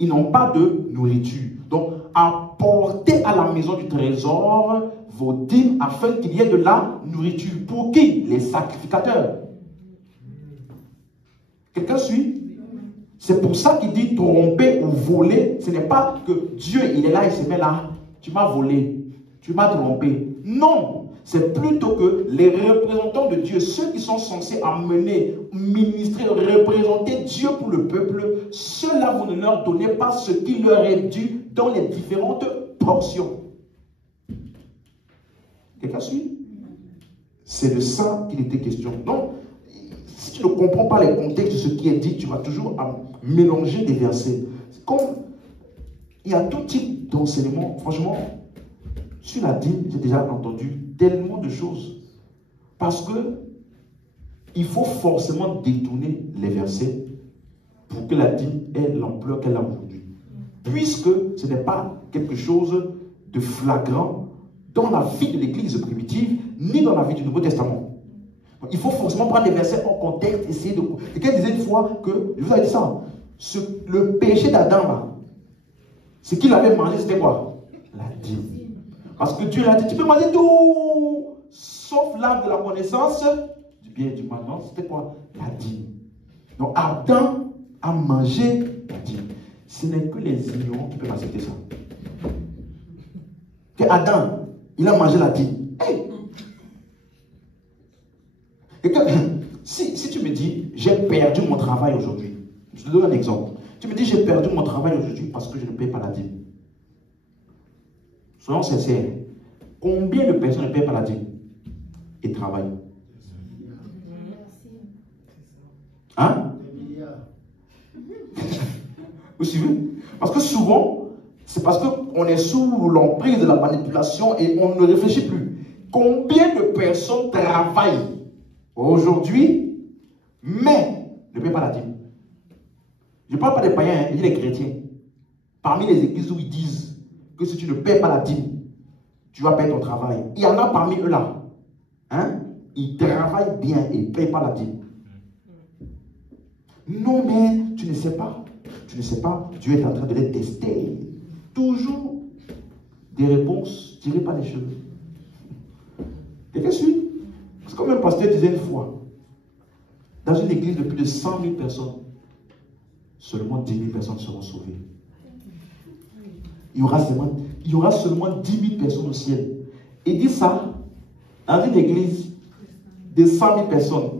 Ils n'ont pas de nourriture. Donc, apportez à la maison du trésor vos dîmes afin qu'il y ait de la nourriture. Pour qui? Les sacrificateurs. Quelqu'un suit? C'est pour ça qu'il dit tromper ou voler. Ce n'est pas que Dieu, il est là, il se met là. Tu m'as volé, tu m'as trompé. Non, c'est plutôt que les représentants de Dieu, ceux qui sont censés amener, ministrer, représenter Dieu pour le peuple, ceux-là, vous ne leur donnez pas ce qui leur est dû dans les différentes portions. Quelqu'un suit? C'est de ça qu'il était question. Donc, si tu ne comprends pas les contextes de ce qui est dit, tu vas toujours mélanger des versets. Comme il y a tout type d'enseignement, franchement, sur la dîme, j'ai déjà entendu tellement de choses. Parce que il faut forcément détourner les versets pour que la dîme ait l'ampleur qu'elle a aujourd'hui. Puisque ce n'est pas quelque chose de flagrant dans la vie de l'Église primitive, ni dans la vie du Nouveau Testament. Donc, il faut forcément prendre les versets en contexte, essayer de... Quelqu'un disait une fois que, je vous ai dit ça, le péché d'Adam, là, ce qu'il avait mangé, c'était quoi? La dîme. Parce que Dieu l'a dit, tu peux manger tout, sauf l'arbre de la connaissance du bien et du mal. Non, c'était quoi? La dîme. Donc Adam a mangé la dîme. Ce n'est que les ignorants qui peuvent accepter ça. Que Adam, il a mangé la dîme. Hey! Si tu me dis, j'ai perdu mon travail aujourd'hui, je te donne un exemple. Tu me dis, j'ai perdu mon travail aujourd'hui parce que je ne paye pas la dîme. Soyons sincères. Combien de personnes ne payent pas la dîme et travaillent? Hein? Vous suivez? Parce que souvent, c'est parce qu'on est sous l'emprise de la manipulation et on ne réfléchit plus. Combien de personnes travaillent aujourd'hui, mais ne paient pas la dîme? Je ne parle pas des païens, je dis des chrétiens. Parmi les églises où ils disent que si tu ne paies pas la dîme, tu vas perdre ton travail. Il y en a parmi eux là. Hein? Ils travaillent bien et ne payent pas la dîme. Non, mais tu ne sais pas. Tu ne sais pas. Dieu est en train de les tester. Toujours des réponses tirées par les cheveux. Quelqu'un suit? C'est comme un pasteur disait une fois, dans une église de plus de 100 000 personnes, seulement 10 000 personnes seront sauvées. Il y aura seulement 10 000 personnes au ciel. Et dit ça dans une église de 100 000 personnes.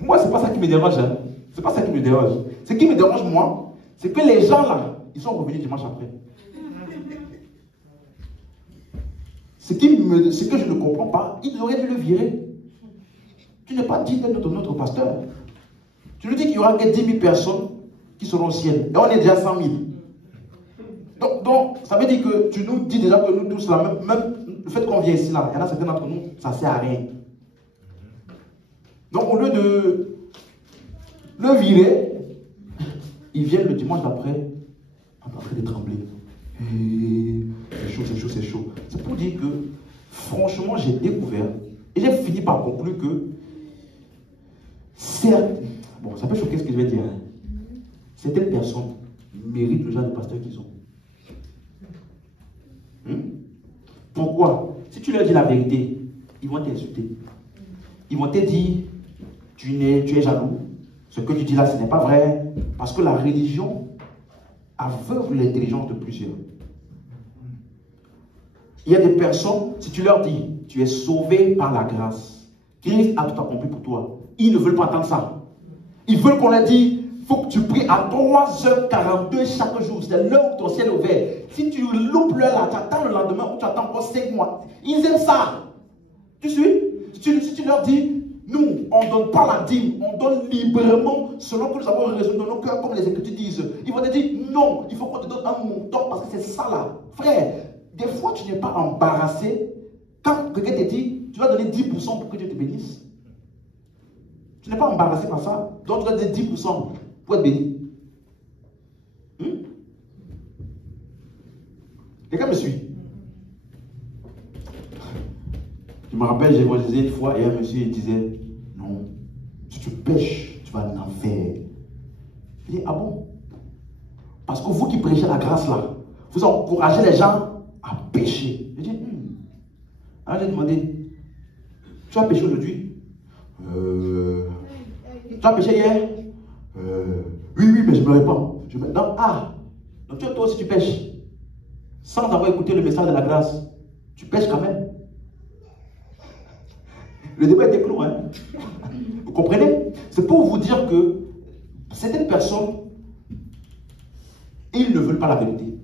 Moi, c'est pas ça qui me dérange. Hein. C'est pas ça qui me dérange. Ce qui me dérange, moi, c'est que les gens là, ils sont revenus dimanche après. Ce que je ne comprends pas, ils auraient dû le virer. Tu n'es pas digne d'être notre pasteur. Tu nous dis qu'il y aura que 10 000 personnes qui seront au ciel. Et on est déjà 100 000. Donc, ça veut dire que tu nous dis déjà que nous tous là, même le fait qu'on vient ici là, il y en a certains d'entre nous, ça ne sert à rien. Donc, au lieu de le virer, ils viennent le dimanche d'après, en train de trembler. C'est chaud, c'est chaud, c'est chaud. C'est pour dire que, franchement, j'ai découvert, et j'ai fini par conclure que, certes, bon, ça peut choquer ce que je vais dire, hein. Certaines personnes méritent le genre de pasteur qu'ils ont. Pourquoi? Si tu leur dis la vérité, ils vont t'insulter. Ils vont te dire, tu es jaloux. Ce que tu dis là, ce n'est pas vrai. Parce que la religion aveugle l'intelligence de plusieurs. Il y a des personnes, si tu leur dis, tu es sauvé par la grâce, Christ a tout accompli pour toi, ils ne veulent pas entendre ça. Ils veulent qu'on leur dise, il faut que tu pries à 3h42 chaque jour. C'est l'heure où ton ciel est ouvert. Si tu loupes l'heure là, tu attends le lendemain ou tu attends encore 5 mois. Ils aiment ça. Tu suis? Si tu leur dis, nous, on ne donne pas la dîme, on donne librement selon que nous avons raison dans nos cœurs, comme les Écritures disent. Ils vont te dire, non, il faut qu'on te donne un montant parce que c'est ça là. Frère, des fois tu n'es pas embarrassé quand quelqu'un te dit, tu vas donner 10% pour que Dieu te bénisse. Tu n'es pas embarrassé par ça. Donc tu dois donner 10% pour être béni. Quelqu'un me suit? Je me rappelle, j'ai évangélisé une fois et un monsieur il disait, non, si tu pêches, tu vas en enfer. Je dis, ah bon? Parce que vous qui prêchez la grâce là, vous encouragez les gens à pécher. Je dis, alors j'ai demandé, tu as péché aujourd'hui? Tu as péché hier? Oui, mais je me répands. Donc, donc toi aussi tu pêches. Sans avoir écouté le message de la grâce, tu pêches quand même. Le débat était clos, hein? Vous comprenez? C'est pour vous dire que certaines personnes, ils ne veulent pas la vérité.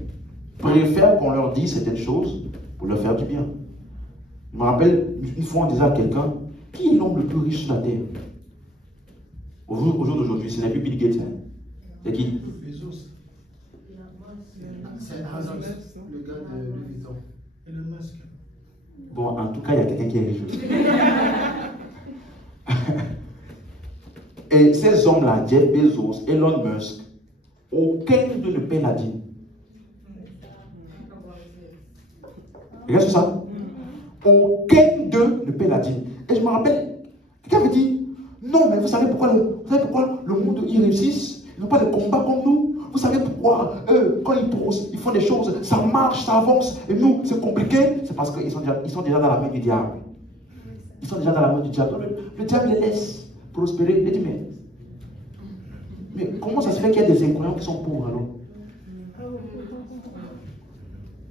Ils préfèrent qu'on leur dise certaines choses pour leur faire du bien. Je me rappelle, une fois on disait à quelqu'un, qui est l'homme le plus riche sur la terre? Au jour d'aujourd'hui, ce n'est plus Bill Gates. Hein? C'est qui? Bezos. C'est le gars de Louis Vuitton. Elon Musk. Bon, en tout cas, il y a quelqu'un qui est riche. Et ces hommes-là, Jeff Bezos, Elon Musk, aucun d'eux ne paie la dîme. Regarde ça. Aucun d'eux ne paie la dîme. Et je me rappelle, quelqu'un me dit, non, mais vous savez pourquoi le monde, ils réussissent? Ils n'ont pas de combat comme nous. Vous savez pourquoi quand ils font des choses, ça marche, ça avance, et nous, c'est compliqué? C'est parce qu'ils sont déjà dans la main du diable. Ils sont déjà dans la main du diable. Le diable les laisse prospérer. Il dit, mais comment ça se fait qu'il y a des incroyants qui sont pauvres alors?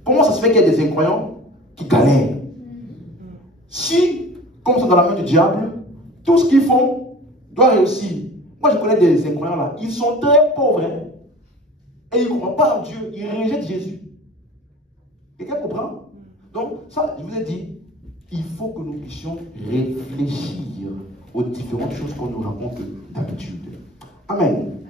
Comment ça se fait qu'il y a des incroyants qui galèrent? Si, comme ils sont dans la main du diable, tout ce qu'ils font doit réussir. Moi, je connais des incroyants là. Ils sont très pauvres. Hein? Et ils ne croient pas en Dieu. Ils rejettent Jésus. Quelqu'un comprend? Donc, ça, je vous ai dit, il faut que nous puissions réfléchir aux différentes choses qu'on nous raconte d'habitude. Amen.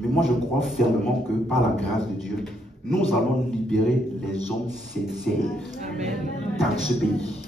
Mais moi, je crois fermement que par la grâce de Dieu, nous allons libérer les hommes sincères dans ce pays.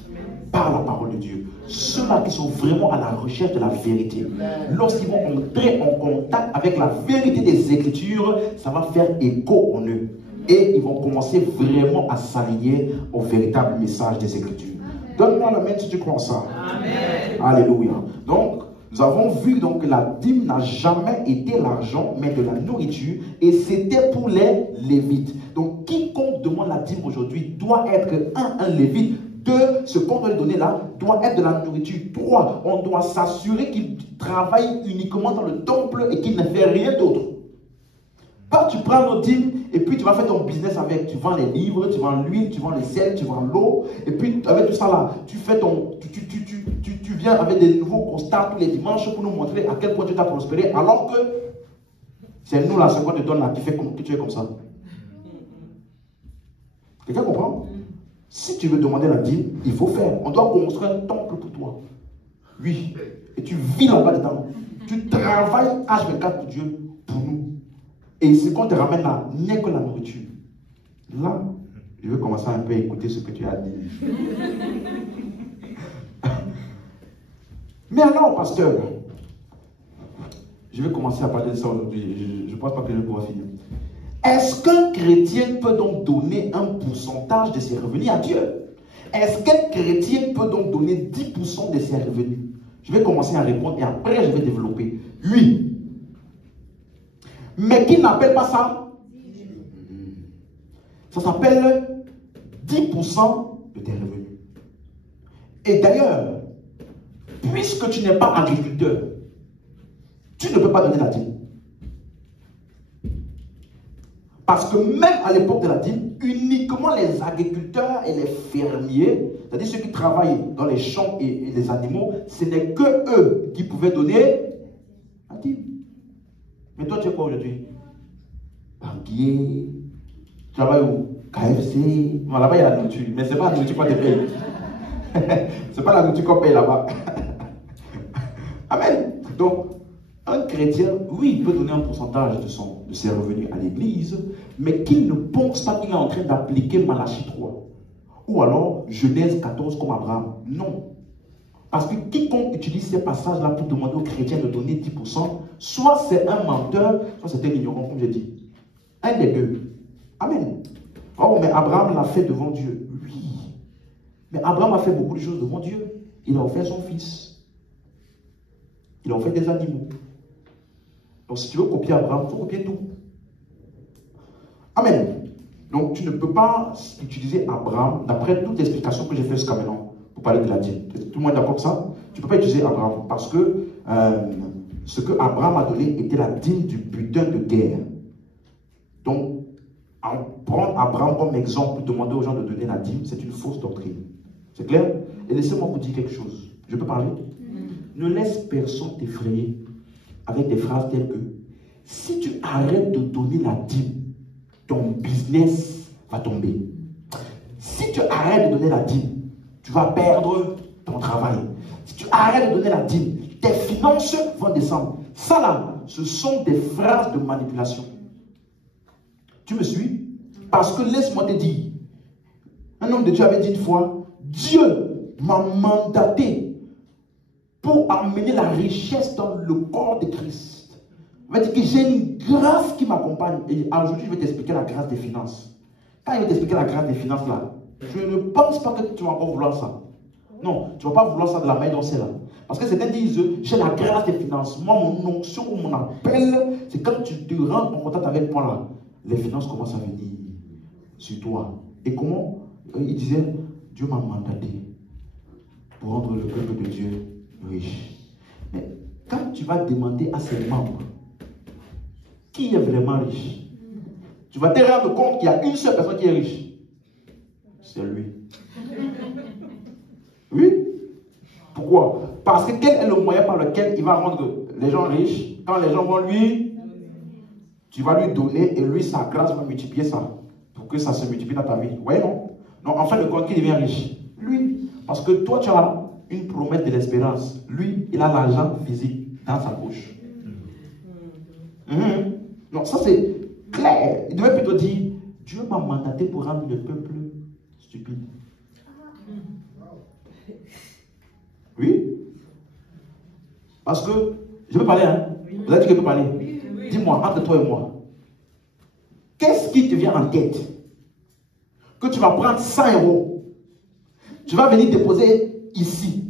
Par la parole de Dieu. Ceux-là qui sont vraiment à la recherche de la vérité. Lorsqu'ils vont entrer en contact avec la vérité des Écritures, ça va faire écho en eux. Et ils vont commencer vraiment à s'aligner au véritable message des Écritures. Donne-moi la main si tu crois ça. Amen. Alléluia. Donc, nous avons vu donc que la dîme n'a jamais été l'argent, mais de la nourriture. Et c'était pour les Lévites. Donc, quiconque demande la dîme aujourd'hui doit être un Lévite. 2, ce qu'on doit lui donner là doit être de la nourriture. 3, on doit s'assurer qu'il travaille uniquement dans le temple et qu'il ne fait rien d'autre. Pas tu prends nos dîmes et puis tu vas faire ton business avec. Tu vends les livres, tu vends l'huile, tu vends les sel, tu vends l'eau. Et puis avec tout ça là, tu fais ton, tu viens avec des nouveaux constats tous les dimanches pour nous montrer à quel point tu t'as prospéré. Alors que c'est nous là, ce qu'on te donne là, qui fait que tu es comme ça. Quelqu'un comprend? Si tu veux demander la dîme, il faut faire. On doit construire un temple pour toi. Oui. Et tu vis là-bas dedans. Tu travailles H24 pour Dieu, pour nous. Et ce qu'on te ramène là n'est que la nourriture. Là, je vais commencer un peu à écouter ce que tu as dit. Mais alors, pasteur, je vais commencer à parler de ça aujourd'hui. Je ne pense pas que je vais pouvoir finir. Est-ce qu'un chrétien peut donc donner un pourcentage de ses revenus à Dieu? Est-ce qu'un chrétien peut donc donner 10% de ses revenus? Je vais commencer à répondre et après je vais développer. Oui. Mais qui n'appelle pas ça? Ça s'appelle 10% de tes revenus. Et d'ailleurs, puisque tu n'es pas agriculteur, tu ne peux pas donner la dîme. Parce que même à l'époque de la dîme, uniquement les agriculteurs et les fermiers, c'est-à-dire ceux qui travaillent dans les champs et les animaux, ce n'est que eux qui pouvaient donner la dîme. Mais toi, tu es quoi aujourd'hui? Banquier, tu travailles où? KFC. Bon, là-bas, il y a la nourriture, mais ce n'est pas la nourriture qu'on te paye. Ce n'est pas la nourriture qu'on paye là-bas. Amen. Donc, un chrétien, oui, il peut donner un pourcentage de ses revenus à l'église, mais qu'il ne pense pas qu'il est en train d'appliquer Malachie 3. Ou alors Genèse 14 comme Abraham. Non. Parce que quiconque utilise ces passages-là pour demander aux chrétiens de donner 10%, soit c'est un menteur, soit c'est un ignorant, comme j'ai dit. Un des deux. Amen. Oh, mais Abraham l'a fait devant Dieu. Oui. Mais Abraham a fait beaucoup de choses devant Dieu. Il a offert son fils. Il a offert des animaux. Donc si tu veux copier Abraham, il faut copier tout. Amen. Donc tu ne peux pas utiliser Abraham, d'après toute l'explication que j'ai faite jusqu'à maintenant, pour parler de la dîme. Tout le monde est d'accord avec ça? Tu ne peux pas utiliser Abraham, parce que ce que Abraham a donné était la dîme du butin de guerre. Donc, prendre Abraham comme exemple pour demander aux gens de donner la dîme, c'est une fausse doctrine. C'est clair? Et laissez-moi vous dire quelque chose. Je peux parler? Ne laisse personne t'effrayer avec des phrases telles que si tu arrêtes de donner la dîme, ton business va tomber. Si tu arrêtes de donner la dîme, tu vas perdre ton travail. Si tu arrêtes de donner la dîme, tes finances vont descendre. Ça là, ce sont des phrases de manipulation. Tu me suis? Parce que laisse-moi te dire, un homme de Dieu avait dit une fois, Dieu m'a mandaté pour amener la richesse dans le corps de Christ. Il va dire que j'ai une grâce qui m'accompagne. Et aujourd'hui, je vais t'expliquer la grâce des finances. Quand il va t'expliquer la grâce des finances là, je ne pense pas que tu vas encore vouloir ça. Non, tu ne vas pas vouloir ça de la main dont c'est là. Parce que certains disent, j'ai la grâce des finances. Moi, mon onction ou mon appel, c'est quand tu te rends en contact avec moi là, les finances commencent à venir sur toi. Et comment? Il disait, Dieu m'a mandaté pour rendre le peuple de Dieu riche. Mais quand tu vas demander à ses membres, qui est vraiment riche? Tu vas te rendre compte qu'il y a une seule personne qui est riche. C'est lui. Oui. Pourquoi? Parce que quel est le moyen par lequel il va rendre les gens riches? Quand les gens vont lui, tu vas lui donner et lui, sa grâce va multiplier ça. Pour que ça se multiplie dans ta vie. Vous voyez, non? Donc, en fin de compte, qui devient riche? Lui. Parce que toi, tu as une promesse de l'espérance. Lui, il a l'argent physique dans sa poche. Non, ça c'est clair. Il devait plutôt dire, Dieu m'a mandaté pour rendre le peuple stupide. Oui. Parce que, je peux parler, hein? Vous avez dit que je peux parler? Oui. Dis-moi, entre toi et moi, qu'est-ce qui te vient en tête? Que tu vas prendre 100 €, tu vas venir déposer ici,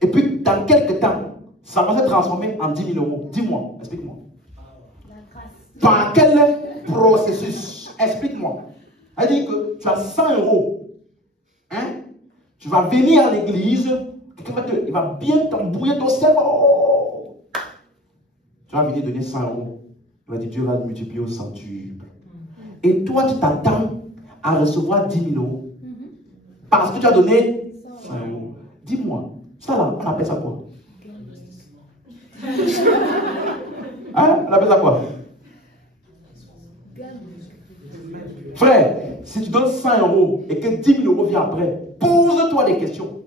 et puis dans quelques temps, ça va se transformer en 10 000 €. Dis-moi, explique-moi. Par quel processus? Explique-moi. C'est-à-dire que tu as 100 €, hein? Tu vas venir à l'église, il va bien t'embrouiller ton cerveau. Tu vas venir donner 100 €. Il va dire, Dieu va te multiplier au centuple. Et toi, tu t'attends à recevoir 10 000 €. Parce que tu as donné 100 €. Dis-moi, ça là, on appelle ça quoi? Hein? On appelle ça quoi? Frère, si tu donnes 100 € et que 10 000 € viennent après, pose-toi des questions.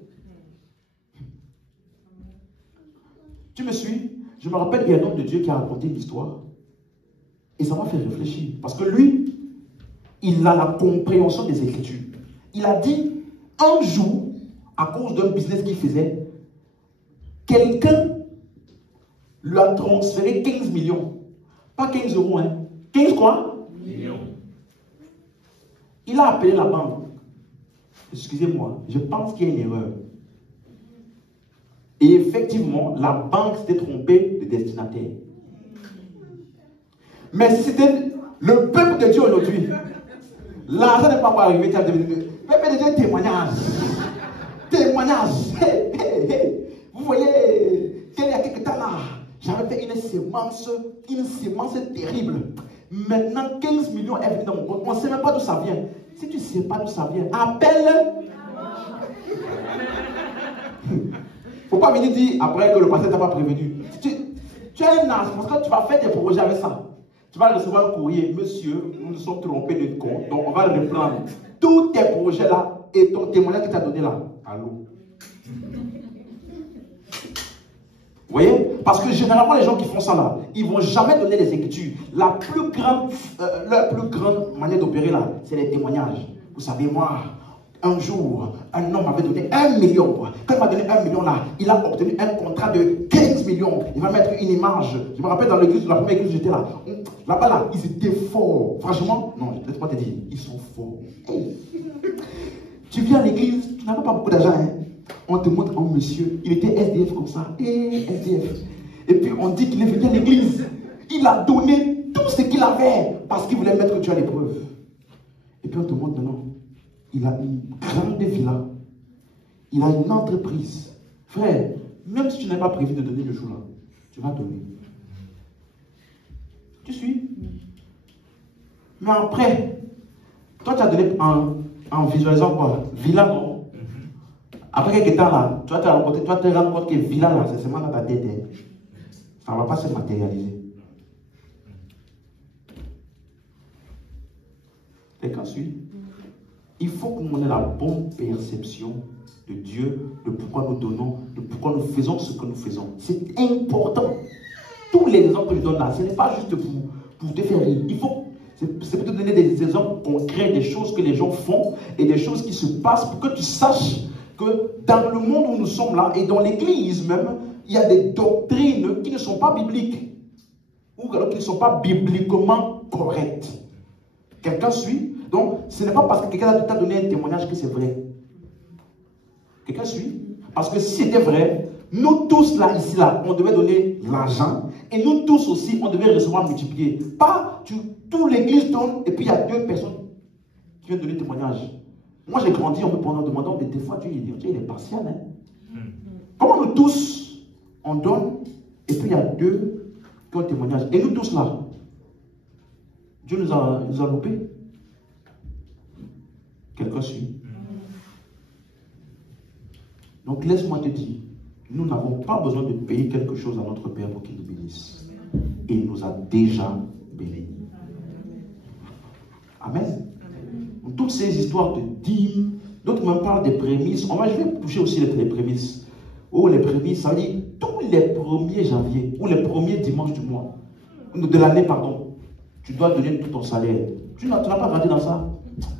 Tu me suis? Je me rappelle, il y a un homme de Dieu qui a raconté une histoire. Et ça m'a fait réfléchir. Parce que lui, il a la compréhension des Écritures. Il a dit, un jour, à cause d'un business qu'il faisait, quelqu'un lui a transféré 15 millions. Pas 15 €, hein. 15 quoi? Millions. Il a appelé la banque. Excusez-moi, je pense qu'il y a une erreur. Et effectivement, la banque s'était trompée de destinataire. Mais si c'était le peuple de Dieu aujourd'hui, l'argent n'est pas pour arriver. Le peuple de Dieu, témoignage. Témoignage. Hey, hey, hey. Vous voyez, il y a quelques temps là, j'avais fait une sémence terrible. Maintenant, 15 millions est venu dans mon compte. On ne sait même pas d'où ça vient. Si tu ne sais pas d'où ça vient, appelle. Il ne faut pas venir dire après que le pasteur ne t'a pas prévenu. Tu as un âge, parce que tu vas faire des projets avec ça. Tu vas recevoir un courrier. Monsieur, nous nous sommes trompés de compte. Donc on va reprendre tous tes projets là et ton témoignage que tu as donné là. Allô? Vous voyez? Parce que généralement, les gens qui font ça là, ils ne vont jamais donner les écritures. Leur plus grande manière d'opérer là, c'est les témoignages. Vous savez, moi, un jour, un homme m'avait donné 1 million. Quand il m'a donné 1 million là, il a obtenu un contrat de 15 millions. Il va mettre une image. Je me rappelle dans l'église, la première église où j'étais là. Là-bas là, ils étaient forts. Franchement, non, laisse-moi te dire, ils sont forts. Hey. Tu viens à l'église, tu n'as pas beaucoup d'argent, hein? On te montre un monsieur, il était SDF comme ça, SDF. Et puis on dit qu'il est venu à l'église. Il a donné tout ce qu'il avait parce qu'il voulait mettre Dieu à l'épreuve. Et puis on te montre maintenant, il a une grande villa. Il a une entreprise. Frère, même si tu n'as pas prévu de donner le jour là, tu vas donner. Tu suis? Mais après, toi tu as donné en visualisant quoi? Villa, non? Après quelques temps là, tu vas te rendre compte que villa là, c'est seulement dans ta tête. Hein. Ça ne va pas se matérialiser. Quelqu'un suit? Il faut que nous ayons la bonne perception de Dieu, de pourquoi nous donnons, de pourquoi nous faisons ce que nous faisons. C'est important. Tous les exemples que je donne là, ce n'est pas juste pour te faire rire. Il faut, c'est pour te donner des exemples concrets, des choses que les gens font et des choses qui se passent pour que tu saches que dans le monde où nous sommes là, et dans l'église même, il y a des doctrines qui ne sont pas bibliques, ou alors qui ne sont pas bibliquement correctes. Quelqu'un suit? Donc, ce n'est pas parce que quelqu'un t'a donné un témoignage que c'est vrai. Quelqu'un suit? Parce que si c'était vrai, nous tous là, ici là, on devait donner l'argent, et nous tous aussi, on devait recevoir multiplier. Pas, toute l'église donne, et puis il y a 2 personnes qui viennent donner témoignage. Moi, j'ai grandi en me demandant des fois, Dieu il est partial. Hein? Comment nous tous, on donne, et puis il y a 2 qui ont témoignage. Et nous tous là, Dieu nous a loupés. Quelqu'un suit? Donc, laisse-moi te dire, nous n'avons pas besoin de payer quelque chose à notre Père pour qu'il nous bénisse. Il nous a déjà bénis. Amen. Toutes ces histoires de dîmes, d'autres me parlent des prémices. Je vais toucher aussi les prémices. Oh, les prémices, ça veut dire tous les 1er janvier ou les premiers dimanches du mois, de l'année, pardon. tu dois donner tout ton salaire. Tu n'as pas grandi dans ça.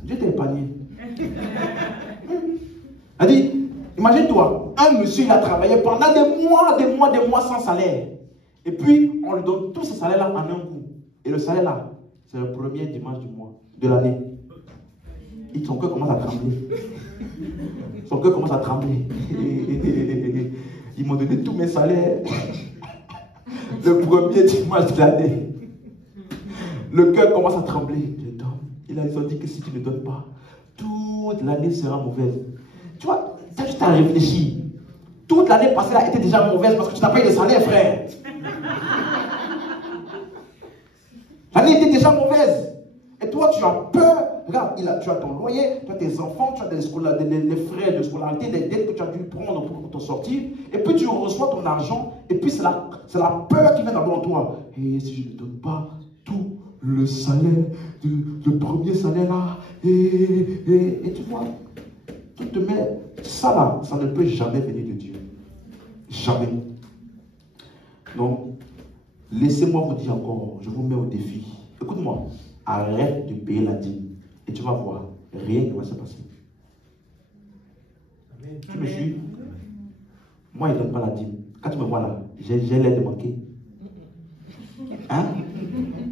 Dieu t'a épargné. Elle dit, imagine-toi, un monsieur, il a travaillé pendant des mois sans salaire. Et puis, on lui donne tout ce salaire-là en un coup. Et le salaire-là, c'est le premier dimanche du mois, de l'année. Et son cœur commence à trembler. Son cœur commence à trembler. Ils m'ont donné tous mes salaires. Le premier dimanche de l'année. Le cœur commence à trembler. Ils ont dit que si tu ne donnes pas, toute l'année sera mauvaise. Tu vois, ça tu t'as réfléchi. Toute l'année passée a été déjà mauvaise parce que tu n'as pas eu de salaire, frère. L'année était déjà mauvaise. Et toi, tu as peur. Regarde, tu as ton loyer, tu as tes enfants, tu as les frais de scolarité, les dettes que tu as dû prendre pour t'en sortir. Et puis tu reçois ton argent. Et puis c'est la peur qui vient d'abord en toi. Et si je ne donne pas tout le salaire, le premier salaire là, et tu vois, tout te met, ça là, ça ne peut jamais venir de Dieu. Jamais. Donc, laissez-moi vous dire encore, je vous mets au défi. Écoute-moi, arrête de payer la dîme. Et tu vas voir, rien ne va se passer. Amen. Tu me suis? Moi, il ne donne pas la dîme. Quand tu me vois là, j'ai l'air de manquer. Hein?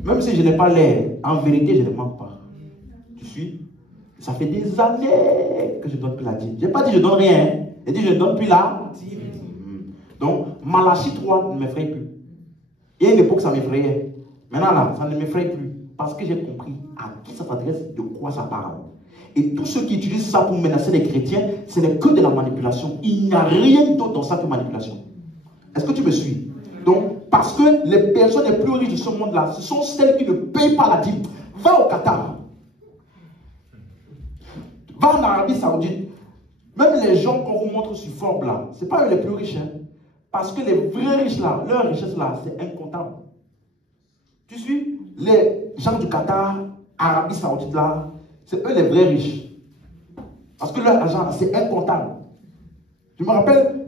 Même si je n'ai pas l'air, en vérité, je ne manque pas. Tu suis? Ça fait des années que je ne donne plus la dîme. Je n'ai pas dit que je ne donne rien. J'ai dit que je ne donne plus la dîme. Donc, Malachie 3 ne m'effraie plus. Il y a une époque, ça m'effrayait. Maintenant, là, ça ne m'effraie plus. Parce que j'ai compris à qui ça s'adresse, de quoi ça parle. Et tous ceux qui utilisent ça pour menacer les chrétiens, ce n'est que de la manipulation. Il n'y a rien d'autre dans ça que manipulation. Est-ce que tu me suis? Donc, parce que les personnes les plus riches de ce monde-là, ce sont celles qui ne payent pas la dîme. Va au Qatar. Va en Arabie Saoudite. Même les gens qu'on vous montre sur Forbes là, ce n'est pas eux les plus riches. Hein? Parce que les vrais riches là, leur richesse là, c'est incontable. Tu suis? Les gens du Qatar, Arabie Saoudite là, c'est eux les vrais riches. Parce que leur argent, c'est incontable. Je me rappelle,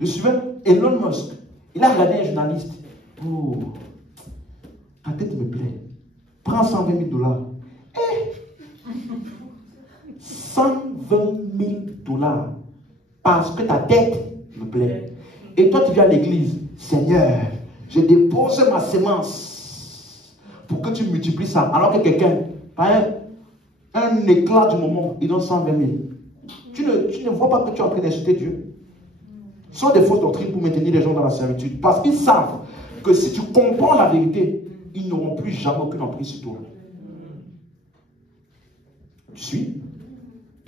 je suivais Elon Musk. Il a regardé un journaliste. Oh, ta tête me plaît. Prends 120 000 $. Eh, 120 000 $ parce que ta tête me plaît. Et toi, tu viens à l'église. Seigneur, je dépose ma sémence pour que tu multiplies ça. Alors que quelqu'un, par un éclat du moment, il donne 120 000. Tu ne vois pas que tu es en train d'insulter Dieu. Ce sont des fausses doctrines pour maintenir les gens dans la servitude. Parce qu'ils savent que si tu comprends la vérité, ils n'auront plus jamais aucune emprise sur toi. Tu suis?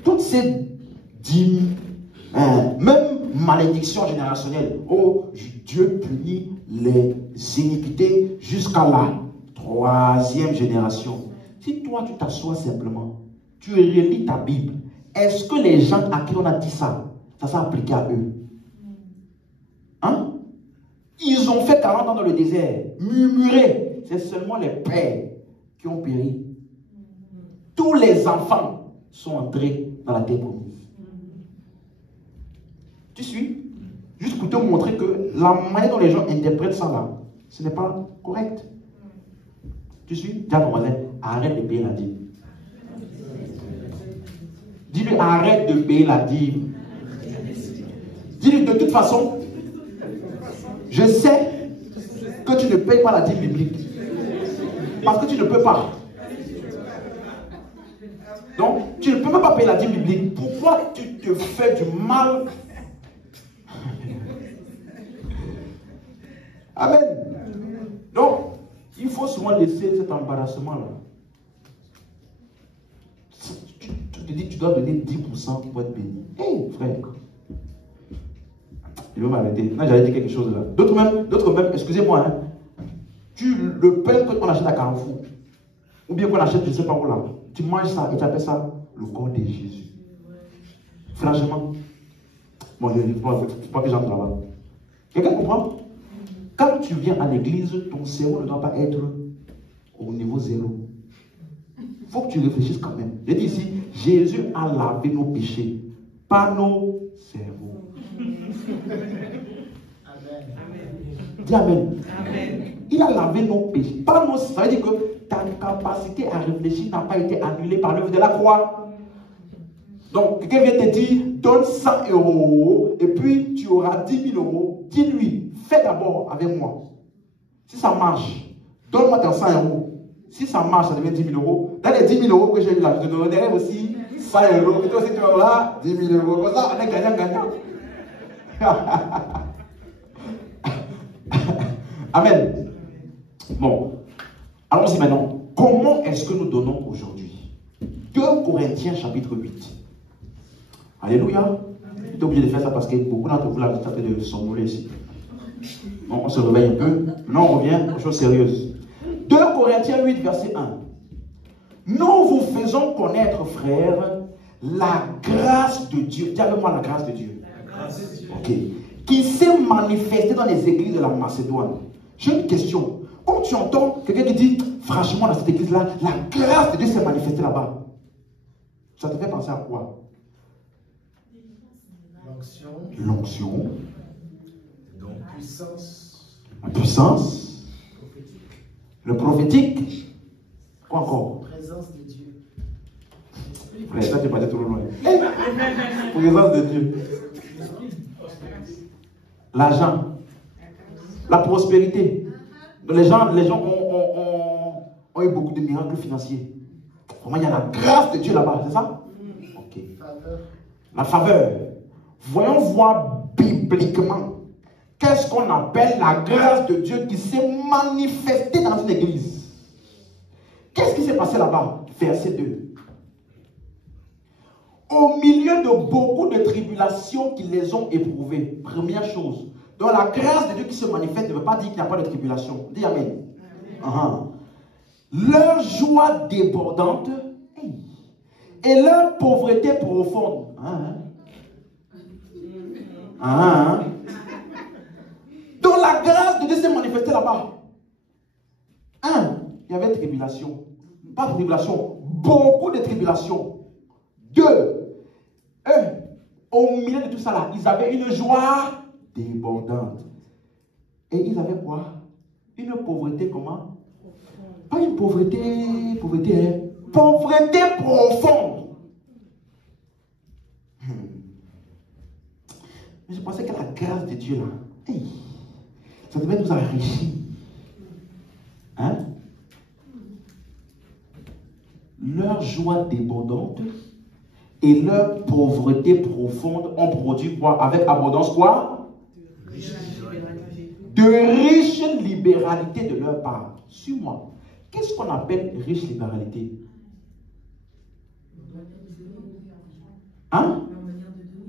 Toutes ces dîmes, même malédictions générationnelles. Oh, Dieu punit les iniquités jusqu'à la 3e génération. Si toi tu t'assois simplement, tu relis ta Bible, est-ce que les gens à qui on a dit ça, ça s'est appliqué à eux? Hein? Ils ont fait 40 ans dans le désert, murmurer. C'est seulement les pères qui ont péri. Tous les enfants sont entrés dans la terre promise. Tu suis? Juste pour te montrer que la manière dont les gens interprètent ça là, ce n'est pas correct. Tu suis? Dis à ton voisin, arrête de payer la dîme. Dis-lui, arrête de payer la dîme. Dis-lui, de toute façon, je sais que tu ne payes pas la dîme biblique. Parce que tu ne peux pas. Donc, tu ne peux même pas payer la dîme biblique. Pourquoi tu te fais du mal? Amen. Donc, il faut souvent laisser cet embarrassement-là. Tu te dis que tu dois donner 10% pour être béni. Hé, frère. Il va m'arrêter. Non, j'allais dire quelque chose là. D'autres même, excusez-moi, hein, le pain qu'on achète à Carrefour, ou bien qu'on achète, je ne sais pas où là, tu manges ça et tu appelles ça le corps de Jésus. Franchement. Bon, il ne faut pas que j'entre là-bas. Quelqu'un comprend? Quand tu viens à l'église, ton cerveau ne doit pas être au niveau 0. Il faut que tu réfléchisses quand même. Je dis ici, Jésus a lavé nos péchés, pas nos cerveaux. Amen. Dis Amen. Amen. Il a lavé nos péchés. Pas nos, ça veut dire que ta capacité à réfléchir n'a pas été annulée par l'œuvre de la croix. Donc, quelqu'un vient te dire, donne 100 euros et puis tu auras 10 000 euros. Dis-lui, fais d'abord avec moi. Si ça marche, donne-moi tes 100 euros. Si ça marche, ça devient 10 000 euros. Dans les 10 000 euros que j'ai eu là, je te donnerai aussi 100 euros. Et toi aussi, tu vas là, 10 000 euros. Comme ça, on est gagnant-gagnant. Amen. Bon, allons-y maintenant. Comment est-ce que nous donnons aujourd'hui? 2 Corinthiens chapitre 8. Alléluia. Tu es obligé de faire ça parce que beaucoup d'entre vous l'avez tenté de somnoler ici. Bon, on se réveille un peu. Maintenant, on revient aux choses sérieuses. 2 Corinthiens 8, verset 1. Nous vous faisons connaître, frères, la grâce de Dieu. Dis avec moi la grâce de Dieu. La grâce de Dieu. Ok. Qui s'est manifestée dans les églises de la Macédoine. J'ai une question. Quand tu entends quelqu'un qui dit, franchement, dans cette église-là, la grâce de Dieu s'est manifestée là-bas, ça te fait penser à quoi? L'onction. L'onction. Donc, puissance. La puissance. Prophétique. Le prophétique. Quoi encore? Présence de Dieu. Frère, ça, tu es parti trop loin. Présence de Dieu. L'argent. La prospérité. Donc, les gens ont eu beaucoup de miracles financiers. Vraiment, il y a la grâce de Dieu là-bas, c'est ça? Ok. Faveur. La faveur. Voyons voir bibliquement qu'est-ce qu'on appelle la grâce de Dieu qui s'est manifestée dans une église. Qu'est-ce qui s'est passé là-bas? Verset 2. Au milieu de beaucoup de tribulations qui les ont éprouvées. Première chose. Donc la grâce de Dieu qui se manifeste ne veut pas dire qu'il n'y a pas de tribulation. Dis Amen. Leur joie débordante et leur pauvreté profonde. Donc la grâce de Dieu s'est manifestée là-bas. Il y avait tribulation. Pas de tribulation, beaucoup de tribulation. 2, au milieu de tout ça là, ils avaient une joie débordante. Et ils avaient quoi? Une pauvreté comment? Pas une pauvreté, pauvreté profonde. Mais je pensais que la grâce de Dieu là, ça devait nous enrichir. Leur joie débordante et leur pauvreté profonde ont produit quoi? Avec abondance quoi? De riche libéralité de leur part. Suis-moi. Qu'est-ce qu'on appelle riche libéralité?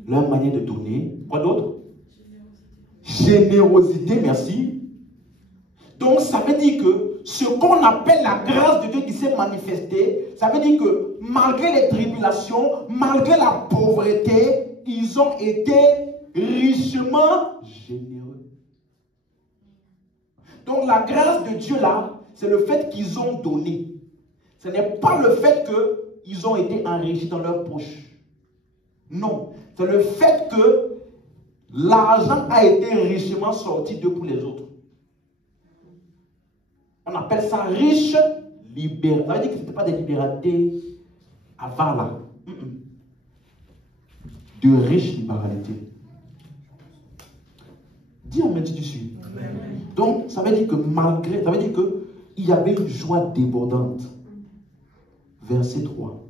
Leur manière de donner. Quoi d'autre? Générosité, merci. Donc ça veut dire que ce qu'on appelle la grâce de Dieu qui s'est manifestée, ça veut dire que malgré les tribulations, malgré la pauvreté, ils ont été richement généreux. Donc la grâce de Dieu là, c'est le fait qu'ils ont donné. Ce n'est pas le fait qu'ils ont été enrichis dans leur poche. Non, c'est le fait que l'argent a été richement sorti d'eux pour les autres. On appelle ça riche libéralité. Ça veut dire que ce n'était pas des libéralités avant là. De riche libéralité. Dis amen si tu suis. Donc, ça veut dire que malgré, ça veut dire qu'il y avait une joie débordante. Verset 3.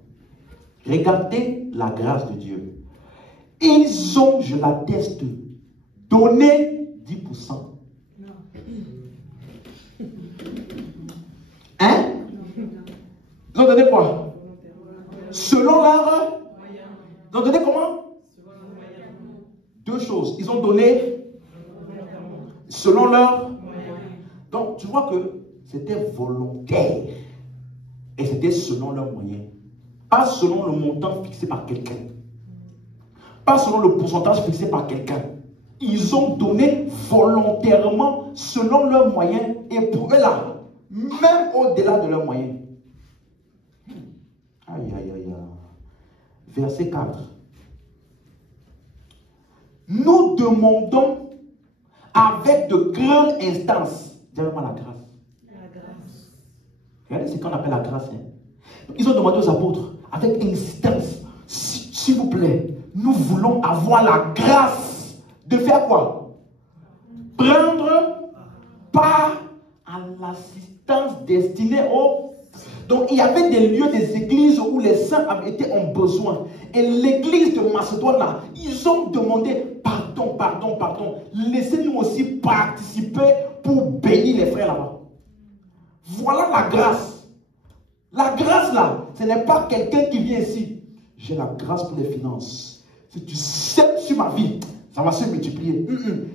Regardez la grâce de Dieu. Ils ont, je l'atteste, donné 10%. Ils ont donné quoi? Selon leur... Ils ont donné comment? 2 choses. Ils ont donné selon leur... Donc, tu vois que c'était volontaire. Et c'était selon leurs moyens. Pas selon le montant fixé par quelqu'un. Pas selon le pourcentage fixé par quelqu'un. Ils ont donné volontairement selon leurs moyens. Et pour eux là, même au-delà de leurs moyens. Aïe, aïe, aïe. Verset 4. Nous demandons avec de grandes instances. Dis-moi la grâce. Regardez, c'est ce qu'on appelle la grâce. Hein. Ils ont demandé aux apôtres, avec insistance, s'il vous plaît, nous voulons avoir la grâce de faire quoi? Prendre part à l'assistance destinée aux... Donc il y avait des lieux, des églises où les saints avaient été en besoin. Et l'église de Macédoine, là, ils ont demandé pardon. Laissez-nous aussi participer pour bénir les frères là-bas. Voilà la grâce. La grâce là, ce n'est pas quelqu'un qui vient ici. J'ai la grâce pour les finances. Si tu sais sur ma vie, ça va se multiplier.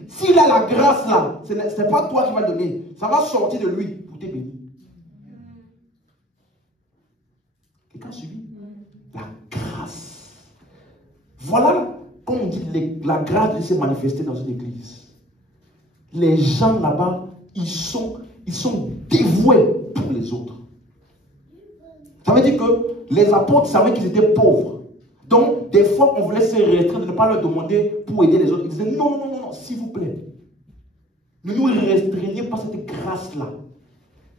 S'il a la grâce là, ce n'est pas toi qui vas donner. Ça va sortir de lui pour te bénir. Quelqu'un a suivi? La grâce. Voilà, comme on dit, la grâce de se manifester dans une église. Les gens là-bas, ils sont dévoués pour les autres. Ça veut dire que les apôtres savaient qu'ils étaient pauvres. Donc, des fois, on voulait se restreindre de ne pas leur demander pour aider les autres. Ils disaient non, s'il vous plaît. Ne nous restreignez pas cette grâce-là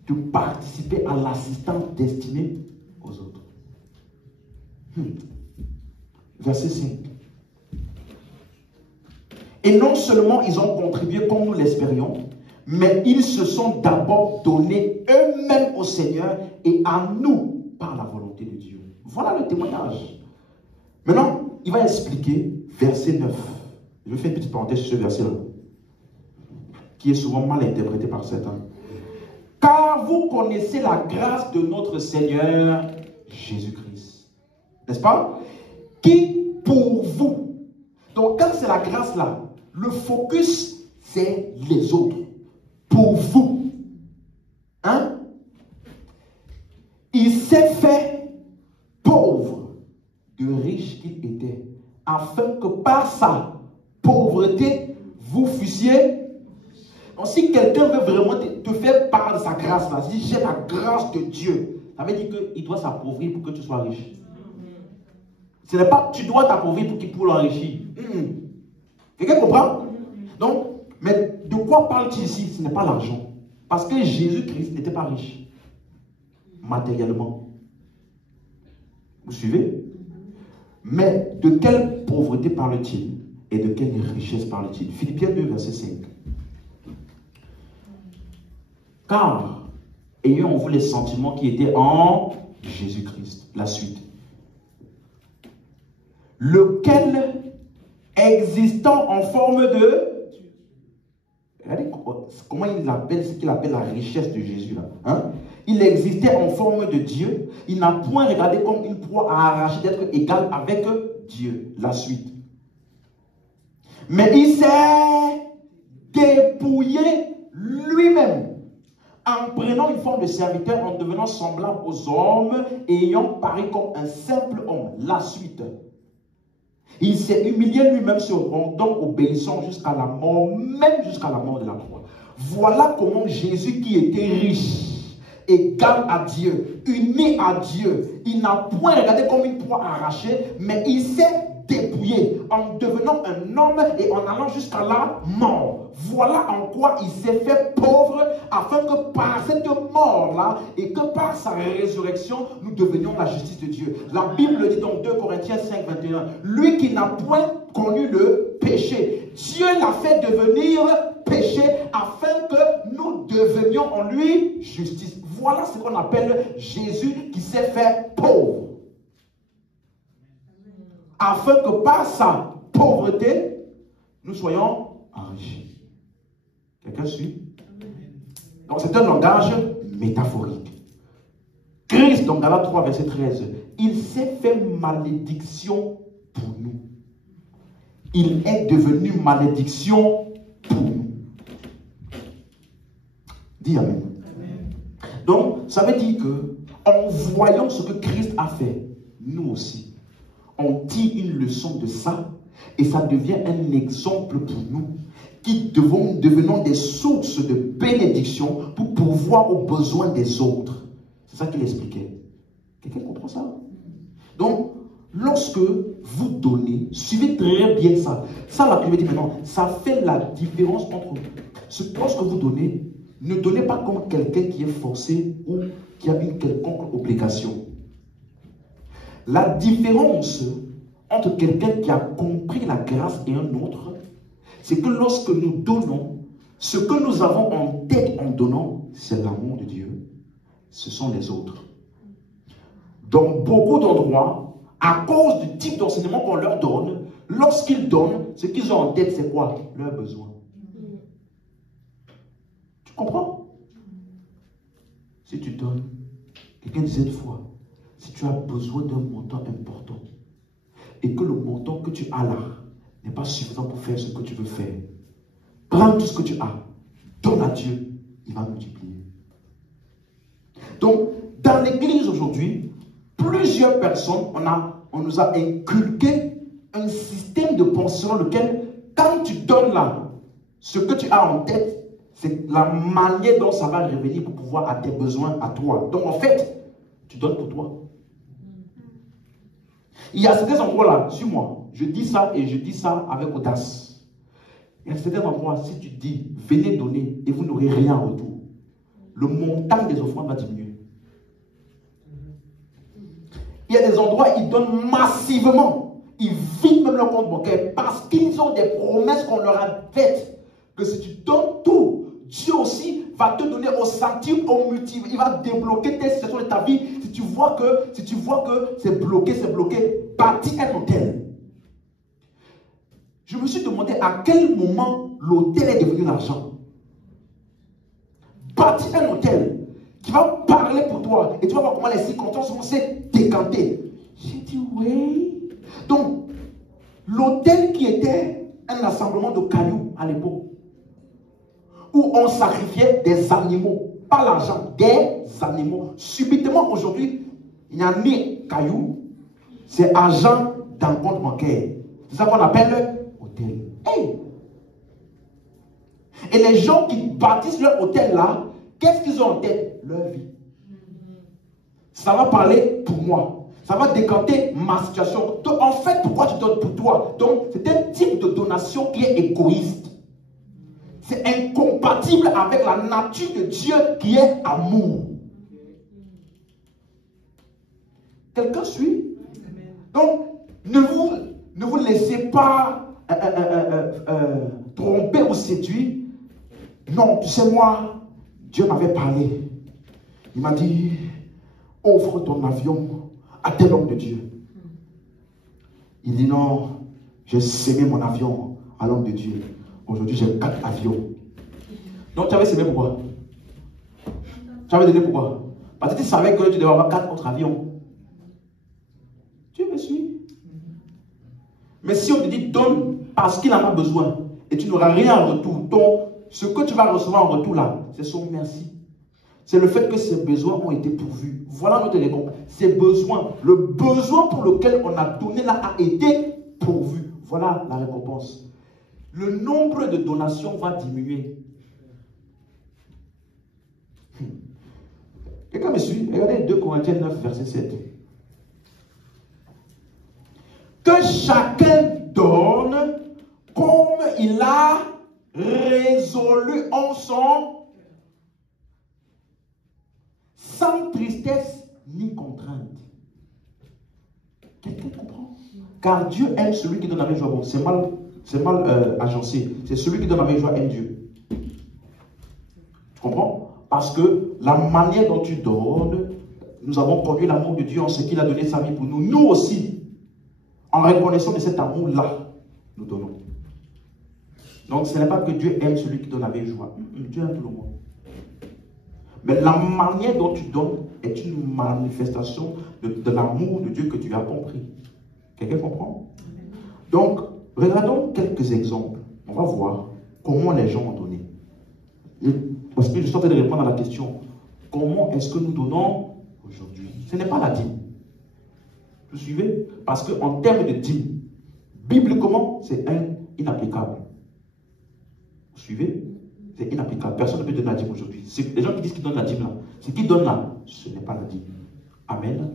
de participer à l'assistance destinée aux autres. Verset 5. Et non seulement ils ont contribué comme nous l'espérions, mais ils se sont d'abord donnés eux-mêmes au Seigneur et à nous par la volonté de Dieu. Voilà le témoignage. Maintenant, il va expliquer verset 9. Je vais faire une petite parenthèse sur ce verset-là, qui est souvent mal interprété par certains. Car vous connaissez la grâce de notre Seigneur Jésus-Christ. N'est-ce pas? Qui pour vous. Donc quand c'est la grâce là, le focus c'est les autres. Pour vous. Hein? Il s'est fait pauvre, de riche qu'il était, afin que par sa pauvreté, vous fussiez. Donc si quelqu'un veut vraiment te faire part de sa grâce là, si j'ai la grâce de Dieu, ça veut dire qu'il doit s'appauvrir pour que tu sois riche. Ce n'est pas tu dois t'appauvrir pour l'enrichir. Quelqu'un comprend? Donc, mais de quoi parle-t-il ici? Ce n'est pas l'argent. Parce que Jésus-Christ n'était pas riche. Matériellement. Vous suivez? Mais de quelle pauvreté parle-t-il? Et de quelle richesse parle-t-il? Philippiens 2, verset 5. Car, ayons en vous les sentiments qui étaient en Jésus-Christ. La suite. Lequel, existant en forme de... Regardez comment il appelle ce qu'il appelle la richesse de Jésus là. Hein? Il existait en forme de Dieu. Il n'a point regardé comme une proie à arracher d'être égal avec Dieu. La suite. Mais il s'est dépouillé lui-même en prenant une forme de serviteur, en devenant semblable aux hommes et ayant paru comme un simple homme. La suite. Il s'est humilié lui-même, se rendant obéissant jusqu'à la mort, même jusqu'à la mort de la croix. Voilà comment Jésus, qui était riche, égal à Dieu, uni à Dieu, il n'a point regardé comme une proie arrachée, mais il s'est dépouillé en devenant un homme et en allant jusqu'à la mort. Voilà en quoi il s'est fait pauvre, afin que par cette mort-là et que par sa résurrection, nous devenions la justice de Dieu. La Bible dit dans 2 Corinthiens 5, 21, lui qui n'a point connu le péché, Dieu l'a fait devenir péché afin que nous devenions en lui justice. Voilà ce qu'on appelle Jésus qui s'est fait pauvre. Afin que par sa pauvreté, nous soyons enrichis. Quelqu'un suit? Donc c'est un langage métaphorique. Christ, dans Galates 3, verset 13, il s'est fait malédiction pour nous. Il est devenu malédiction pour nous. Dis Amen. Donc, ça veut dire que, en voyant ce que Christ a fait, nous aussi, on tire une leçon de ça et ça devient un exemple pour nous qui devenons des sources de bénédiction pour pourvoir aux besoins des autres. C'est ça qu'il expliquait. Quelqu'un comprend ça? Donc, lorsque vous donnez, suivez très bien ça. Ça, la Bible dit maintenant, ça fait la différence entre lorsque vous donnez, Ne donnez pas comme quelqu'un qui est forcé ou qui a une quelconque obligation. La différence entre quelqu'un qui a compris la grâce et un autre, c'est que lorsque nous donnons, ce que nous avons en tête en donnant, c'est l'amour de Dieu. Ce sont les autres. Dans beaucoup d'endroits, à cause du type d'enseignement qu'on leur donne, lorsqu'ils donnent, ce qu'ils ont en tête, c'est quoi? Leurs besoins. Tu comprends? Si tu donnes, quelqu'un disait une fois, si tu as besoin d'un montant important et que le montant que tu as là n'est pas suffisant pour faire ce que tu veux faire, prends tout ce que tu as, donne à Dieu, il va multiplier. Donc, dans l'église aujourd'hui, plusieurs personnes, on nous a inculqué un système de pensée dans lequel, quand tu donnes là, ce que tu as en tête, c'est la manière dont ça va revenir pour pouvoir à tes besoins, à toi. Donc en fait, tu donnes pour toi. Il y a certains endroits là, suis-moi, je dis ça et je dis ça avec audace. Il y a certains endroits, si tu dis, venez donner et vous n'aurez rien en retour, le montant des offrandes va diminuer. Il y a des endroits, ils donnent massivement. Ils vident même leur compte bancaire parce qu'ils ont des promesses qu'on leur a faites. Que si tu donnes tout, Dieu aussi va te donner au centime, au multiple. Il va débloquer tes situations de ta vie. Si tu vois que c'est bloqué, bâtis un hôtel. Je me suis demandé à quel moment l'hôtel est devenu l'argent. Bâtis un hôtel qui va parler pour toi et tu vas voir comment les circonstances vont se décanter. J'ai dit oui. Donc, l'hôtel qui était un assemblement de cailloux à l'époque, où on sacrifiait des animaux, pas l'argent, des animaux. Subitement aujourd'hui, il n'y a ni cailloux, c'est argent dans le compte bancaire. C'est ça qu'on appelle hôtel. Hey! Et les gens qui bâtissent leur hôtel là, qu'est-ce qu'ils ont en tête? Leur vie. Ça va parler pour moi. Ça va décanter ma situation. Donc, en fait, pourquoi tu donnes pour toi? Donc, c'est un type de donation qui est égoïste. C'est incompatible avec la nature de Dieu qui est amour. Quelqu'un suit? Donc, ne vous laissez pas tromper ou séduire. Non, tu sais moi, Dieu m'avait parlé. Il m'a dit, offre ton avion à tel homme de Dieu. Il dit non, j'ai sémé mon avion à l'homme de Dieu. Aujourd'hui, j'ai 4 avions. Donc, tu avais sémé pourquoi? Tu avais donné pourquoi? Parce que tu savais que tu devais avoir 4 autres avions. Tu me suis? Mais si on te dit donne parce qu'il en a besoin et tu n'auras rien en retour, donc ce que tu vas recevoir en retour là, c'est son merci. C'est le fait que ses besoins ont été pourvus. Voilà notre réponse. Ses besoins, le besoin pour lequel on a donné là a été pourvu. Voilà la récompense. Le nombre de donations va diminuer. Quelqu'un me suit? Regardez 2 Corinthiens 9, verset 7. Que chacun donne comme il a résolu en son, sans tristesse ni contrainte. Quelqu'un comprend? Car Dieu aime celui qui donne avec joie. Bon, c'est mal agencé. C'est celui qui donne avec joie aime Dieu. Tu comprends? Parce que la manière dont tu donnes, nous avons conduit l'amour de Dieu en ce qu'il a donné sa vie pour nous. Nous aussi, en reconnaissant de cet amour-là, nous donnons. Donc ce n'est pas que Dieu aime celui qui donne avec joie. Dieu aime tout le monde. Mais la manière dont tu donnes est une manifestation de l'amour de Dieu que tu as compris. Quelqu'un comprend? Donc, regardons quelques exemples. On va voir comment les gens ont donné. Parce que je suis en train de répondre à la question, comment est-ce que nous donnons aujourd'hui? Ce n'est pas la dîme. Vous suivez? Parce qu'en termes de dîme, bibliquement, c'est inapplicable. Vous suivez? C'est inapplicable. Personne ne peut donner la dîme aujourd'hui. Les gens qui disent qu'ils donnent la dîme là, ce qu'ils donnent là, ce n'est pas la dîme. Amen.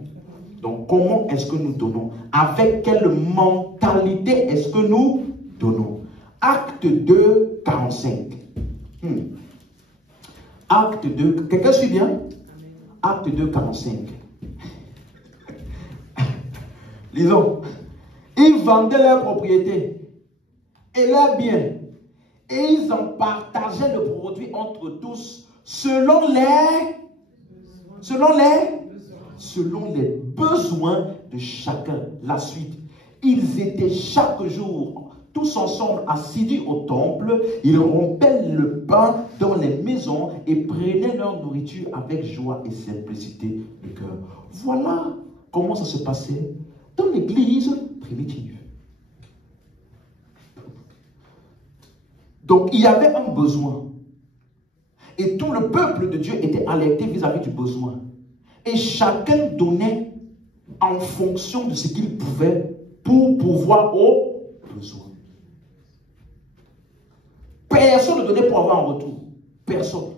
Donc, comment est-ce que nous donnons? Avec quelle mentalité est-ce que nous donnons? Acte 2, 45. Acte 2, quelqu'un suit bien? Acte 2, 45. Lisons. Ils vendaient leurs propriétés et leurs biens, et ils en partageaient le produit entre tous selon les besoins de chacun. La suite. Ils étaient chaque jour tous ensemble assidus au temple. Ils rompaient le pain dans les maisons et prenaient leur nourriture avec joie et simplicité de cœur. Voilà comment ça se passait dans l'église primitive. Donc il y avait un besoin. Et tout le peuple de Dieu était alerté vis-à-vis du besoin. Et chacun donnait en fonction de ce qu'il pouvait pour pouvoir aux besoins. Personne ne donnait pour avoir en retour. Personne.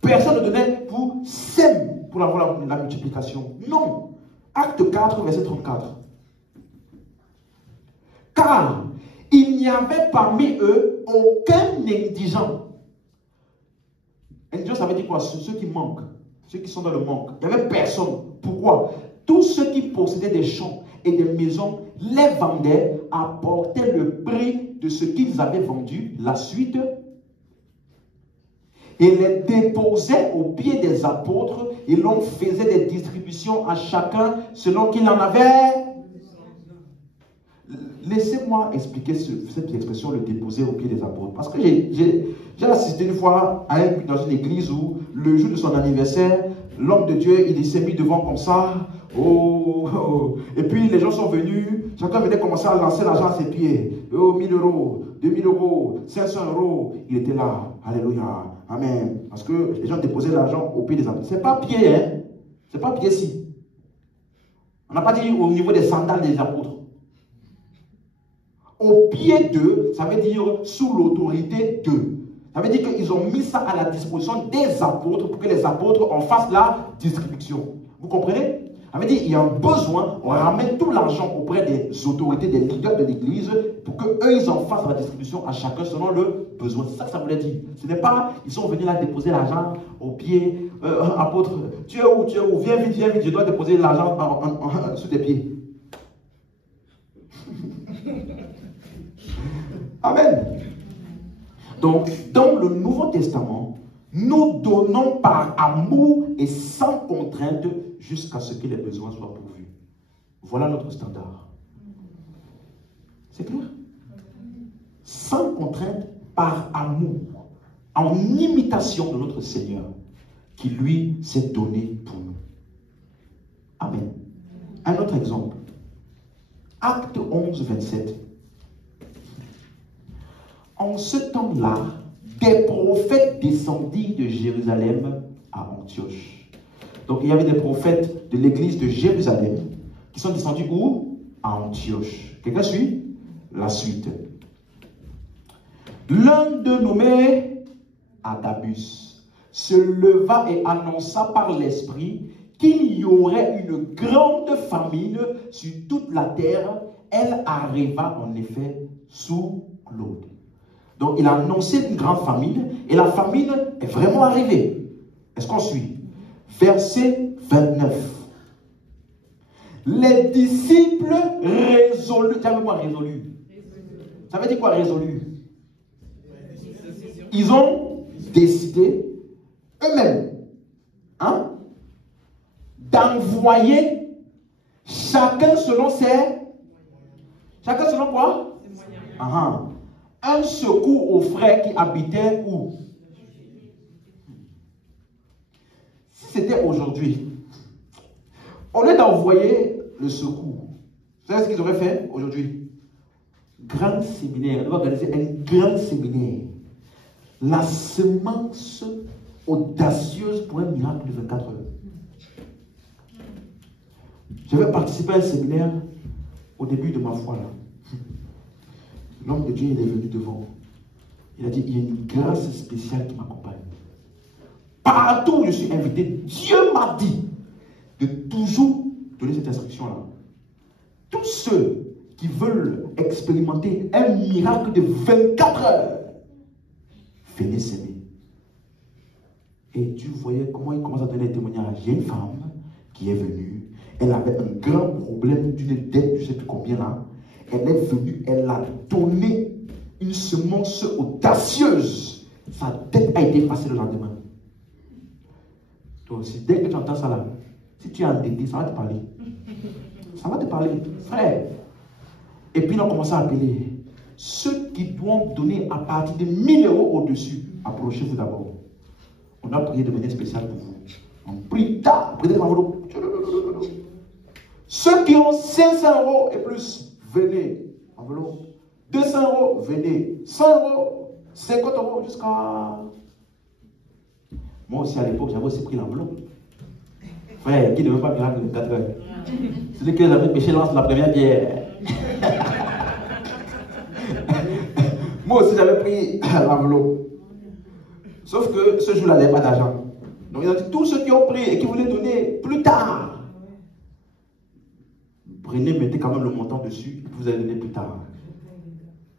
Personne ne donnait pour sème, pour avoir la multiplication. Non. Acte 4, verset 34. Car il n'y avait parmi eux aucun indigent. Indigent, ça veut dire quoi? Ceux qui manquent, ceux qui sont dans le manque. Il n'y avait personne. Pourquoi? Tous ceux qui possédaient des champs et des maisons les vendaient, apportaient le prix de ce qu'ils avaient vendu, la suite, et les déposaient aux pieds des apôtres, et l'on faisait des distributions à chacun selon qu'il en avait. Laissez-moi expliquer cette expression, le déposer aux pieds des apôtres. Parce que j'ai assisté une fois dans une église où, le jour de son anniversaire, l'homme de Dieu, il s'est mis devant comme ça. Oh, oh. Et puis les gens sont venus, chacun venait commencer à lancer l'argent à ses pieds. Oh, 1000 euros, 2000 euros, 500 euros. Il était là. Alléluia. Amen. Parce que les gens déposaient l'argent aux pieds des apôtres. C'est pas pied, hein. C'est pas pied-ci. On n'a pas dit au niveau des sandales des apôtres. Au pied d'eux, ça veut dire sous l'autorité d'eux. Ça veut dire qu'ils ont mis ça à la disposition des apôtres pour que les apôtres en fassent la distribution. Vous comprenez? Ça veut dire qu'il y a un besoin, on ramène tout l'argent auprès des autorités, des leaders de l'église pour qu'eux, ils en fassent la distribution à chacun selon le besoin. C'est ça que ça voulait dire. Ce n'est pas, ils sont venus là déposer l'argent aux pieds, apôtre, tu es où, viens vite, je dois déposer l'argent sous tes pieds. Amen. Donc, dans le Nouveau Testament, nous donnons par amour et sans contrainte jusqu'à ce que les besoins soient pourvus. Voilà notre standard. C'est clair? Sans contrainte, par amour, en imitation de notre Seigneur, qui lui s'est donné pour nous. Amen. Un autre exemple. Acte 11, 27. En ce temps-là, des prophètes descendirent de Jérusalem à Antioche. Donc il y avait des prophètes de l'église de Jérusalem qui sont descendus où? À Antioche. Quelqu'un suit? La suite. L'un d'eux nommé Agabus se leva et annonça par l'Esprit qu'il y aurait une grande famine sur toute la terre. Elle arriva en effet sous Claude. Donc il a annoncé une grande famine et la famine est vraiment arrivée. Est-ce qu'on suit? Verset 29. Les disciples résolus. Tiens, moi résolu. Ça veut dire quoi résolu? Ils ont décidé eux-mêmes d'envoyer chacun selon ses... Chacun selon quoi? Un secours aux frères qui habitaient où? Si c'était aujourd'hui, au lieu d'envoyer le secours, vous savez ce qu'ils auraient fait aujourd'hui? Grand séminaire, on va organiser un grand séminaire. La semence audacieuse pour un miracle de 24 heures. J'avais participé à un séminaire au début de ma foi là. L'homme de Dieu, il est venu devant. Il a dit, il y a une grâce spéciale qui m'accompagne. Partout où je suis invité, Dieu m'a dit de toujours donner cette instruction-là. Tous ceux qui veulent expérimenter un miracle de 24 heures, venez s'aimer. Et tu voyais comment il commence à donner des témoignages. Il y a une femme qui est venue. Elle avait un grand problème d'une dette, je ne sais plus combien là. Elle est venue, elle a donné une semence audacieuse. Sa dette a été effacée le lendemain. Donc, si dès que tu entends ça là, si tu es endetté, ça va te parler. Ça va te parler, frère. Et puis, on a commencé à appeler ceux qui doivent donner à partir de 1000 euros au-dessus. Approchez-vous d'abord. On a prié de manière spéciale pour vous. On prie tard. Ceux qui ont 500 euros et plus, venez. Enveloppe. 200 euros, venez. 100 euros, 50 euros, jusqu'à... Moi aussi, à l'époque, j'avais aussi pris l'enveloppe. Frère, qui ne veut pas miracle de 4 heures? Celui qui les avait péché lance la première pierre. Moi aussi, j'avais pris l'enveloppe. Sauf que ce jour-là, il n'y avait pas d'argent. Donc, il a dit, tous ceux qui ont pris et qui voulaient donner plus tard, prenez, mettez quand même le montant dessus, et vous allez donner plus tard.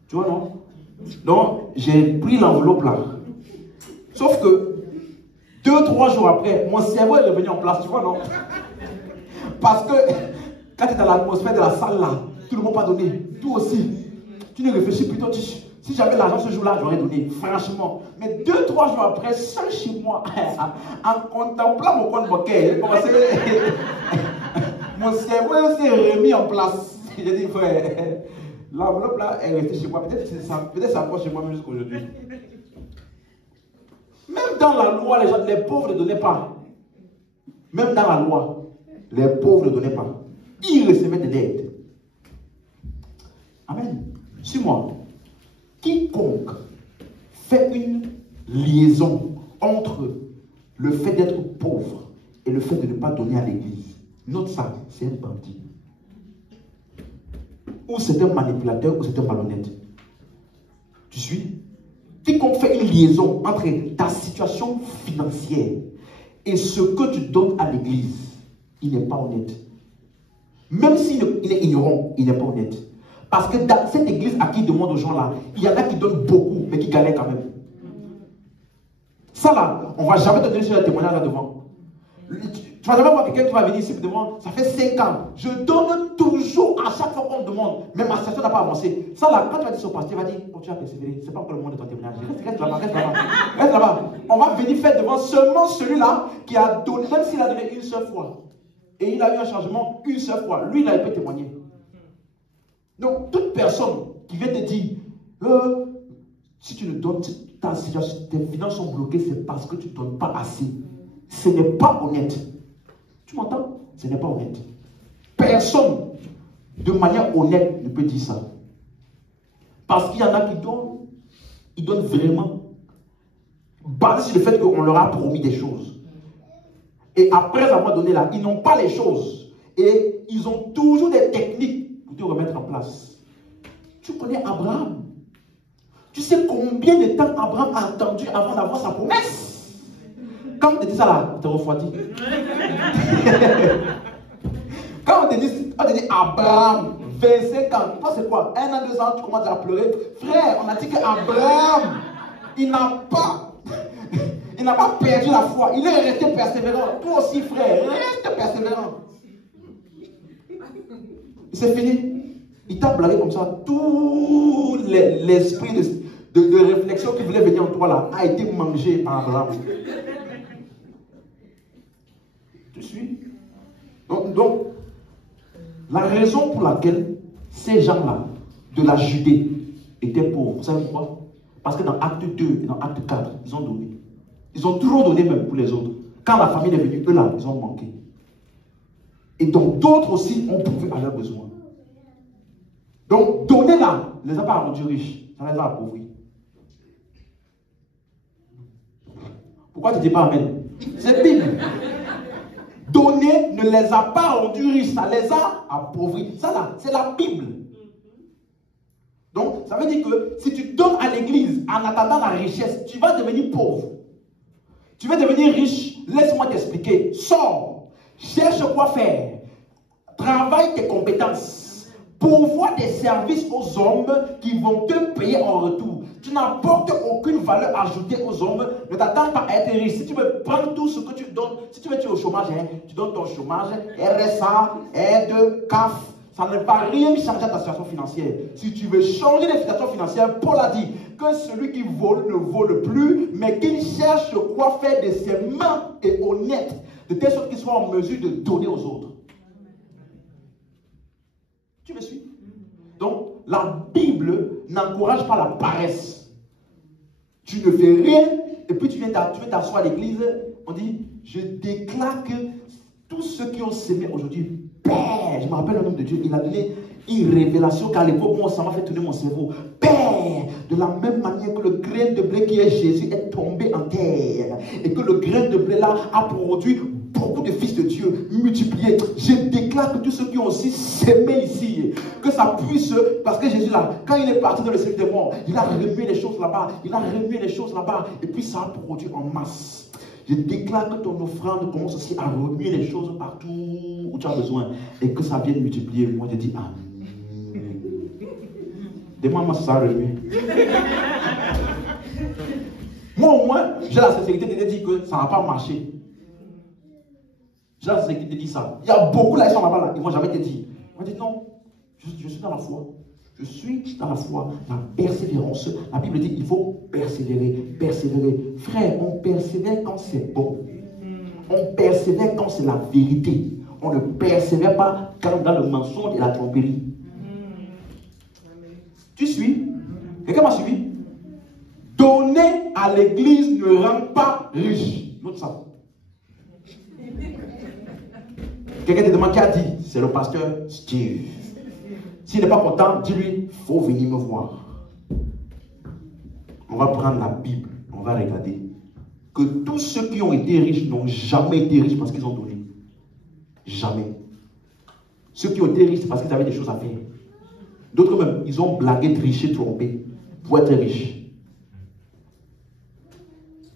Tu vois, non? Donc, j'ai pris l'enveloppe là. Sauf que, 2-3 jours après, mon cerveau est revenu en place, tu vois, non? Parce que, quand tu es dans l'atmosphère de la salle là, tout le monde pas donné. Toi aussi. Tu ne réfléchis plutôt, si j'avais l'argent ce jour-là, j'aurais donné, franchement. Mais 2-3 jours après, seul chez moi, en contemplant mon compte bancaire, mon cerveau s'est remis en place. J'ai dit, frère, l'enveloppe là est restée chez moi. Peut-être ça approche chez moi même jusqu'à aujourd'hui. Même dans la loi, les pauvres ne donnaient pas. Même dans la loi, les pauvres ne donnaient pas. Ils recevaient des dettes. Amen. Suis-moi. Quiconque fait une liaison entre le fait d'être pauvre et le fait de ne pas donner à l'église, note ça, c'est un bandit. Ou c'est un manipulateur, ou c'est un malhonnête. Tu suis? Quiconque fait une liaison entre ta situation financière et ce que tu donnes à l'église, il n'est pas honnête. Même s'il est ignorant, il n'est pas honnête. Parce que dans cette église à qui demande aux gens là, il y en a qui donnent beaucoup, mais qui gagnent quand même. Ça là, on ne va jamais te donner sur le témoignage là devant. Tu vas jamais voir quelqu'un qui va venir ici devant, ça fait 5 ans. Je donne toujours à chaque fois qu'on me demande, mais ma situation n'a pas avancé. Ça là, quand tu vas dire au pasteur, il va dire, oh, tu as persévéré, c'est pas encore le moment de ton témoignage. Reste là-bas, reste là-bas. Reste là-bas. On va venir faire devant seulement celui-là qui a donné, même s'il a donné une seule fois. Et il a eu un changement une seule fois. Lui, là, il peut témoigner. Donc, toute personne qui vient te dire, si tu ne donnes, ta situation, tes finances sont bloquées, c'est parce que tu ne donnes pas assez. Ce n'est pas honnête. Tu m'entends? Ce n'est pas honnête. Personne, de manière honnête, ne peut dire ça. Parce qu'il y en a qui donnent, ils donnent vraiment, basé sur le fait qu'on leur a promis des choses. Et après avoir donné là, ils n'ont pas les choses. Et ils ont toujours des techniques pour te remettre en place. Tu connais Abraham. Tu sais combien de temps Abraham a attendu avant d'avoir sa promesse? Quand on te dit ça là, tu te refroidis. Quand on te dit Abraham, 25 ans, toi c'est quoi? 1 an, 2 ans, tu commences à pleurer. Frère, on a dit qu'Abraham, il n'a pas perdu la foi. Il est resté persévérant. Toi aussi, frère, reste persévérant. C'est fini. Il t'a blagué comme ça. Tout l'esprit de réflexion qui voulait venir en toi là a été mangé par Abraham. Tu suis? Donc, la raison pour laquelle ces gens-là de la Judée étaient pauvres, vous savez pourquoi? Parce que dans Acte 2 et dans Acte 4, ils ont donné. Ils ont toujours donné même pour les autres. Quand la famille est venue, eux là, ils ont manqué. Et donc d'autres aussi ont pourvu à leurs besoins. Donc donner là, ne les a pas rendus riches, ça les a appauvris. Pourquoi tu ne dis pas Amen? C'est Bible. Donner ne les a pas rendus riches, ça les a appauvris. Ça là, c'est la Bible. Donc ça veut dire que si tu donnes à l'église en attendant la richesse, tu vas devenir pauvre. Tu vas devenir riche, laisse-moi t'expliquer. Sors, cherche quoi faire, travaille tes compétences, pourvois des services aux hommes qui vont te payer en retour. Tu n'apportes aucune valeur ajoutée aux hommes, ne t'attends pas à être riche. Si tu veux prendre tout ce que tu donnes, si tu veux tuer au chômage, hein, tu donnes ton chômage, RSA, aide, CAF, ça ne va rien changer à ta situation financière. Si tu veux changer les situations financières, Paul a dit que celui qui vole ne vole plus, mais qu'il cherche quoi faire de ses mains et honnêtes, de telle sorte qu'il soit en mesure de donner aux autres. Tu me suis? Donc, la Bible n'encourage pas la paresse. Tu ne fais rien, et puis tu viens t'asseoir à l'église, on dit, je déclare que tous ceux qui ont sémé aujourd'hui, Père, je me rappelle le nom de Dieu, il a donné une révélation qu'à l'époque où ça m'a fait tourner mon cerveau. Père, de la même manière que le grain de blé qui est Jésus est tombé en terre, et que le grain de blé là a produit beaucoup de fils de Dieu multipliés. Je déclare que tous ceux qui ont aussi sémé ici, que ça puisse, parce que Jésus là, quand il est parti dans le ciel des morts, il a remué les choses là-bas, et puis ça a produit en masse. Je déclare que ton offrande commence aussi à remuer les choses partout où tu as besoin, et que ça vienne multiplier. Moi je dis Amen. Demande-moi si ça a remué. Moi au moins, j'ai la sincérité de te dire que ça n'a pas marché. J'ai la sincérité de dire ça. Il y a beaucoup là, ils sont là-bas, là, ils ne vont jamais te dire. Ils vont dire non, je suis dans la foi. Je suis dans la foi, la persévérance. La Bible dit qu'il faut persévérer, persévérer. Frère, on persévère quand c'est bon. On persévère quand c'est la vérité. On ne persévère pas quand dans le mensonge et la tromperie. Tu suis? Quelqu'un m'a suivi? Donner à l'église ne rend pas riche. Note ça. Quelqu'un te demande qui a dit? C'est le pasteur Steve. S'il n'est pas content, dis-lui, il faut venir me voir. On va prendre la Bible, on va regarder que tous ceux qui ont été riches n'ont jamais été riches parce qu'ils ont donné. Jamais. Ceux qui ont été riches, c'est parce qu'ils avaient des choses à faire. D'autres même, ils ont blagué, triché, trompé pour être riches.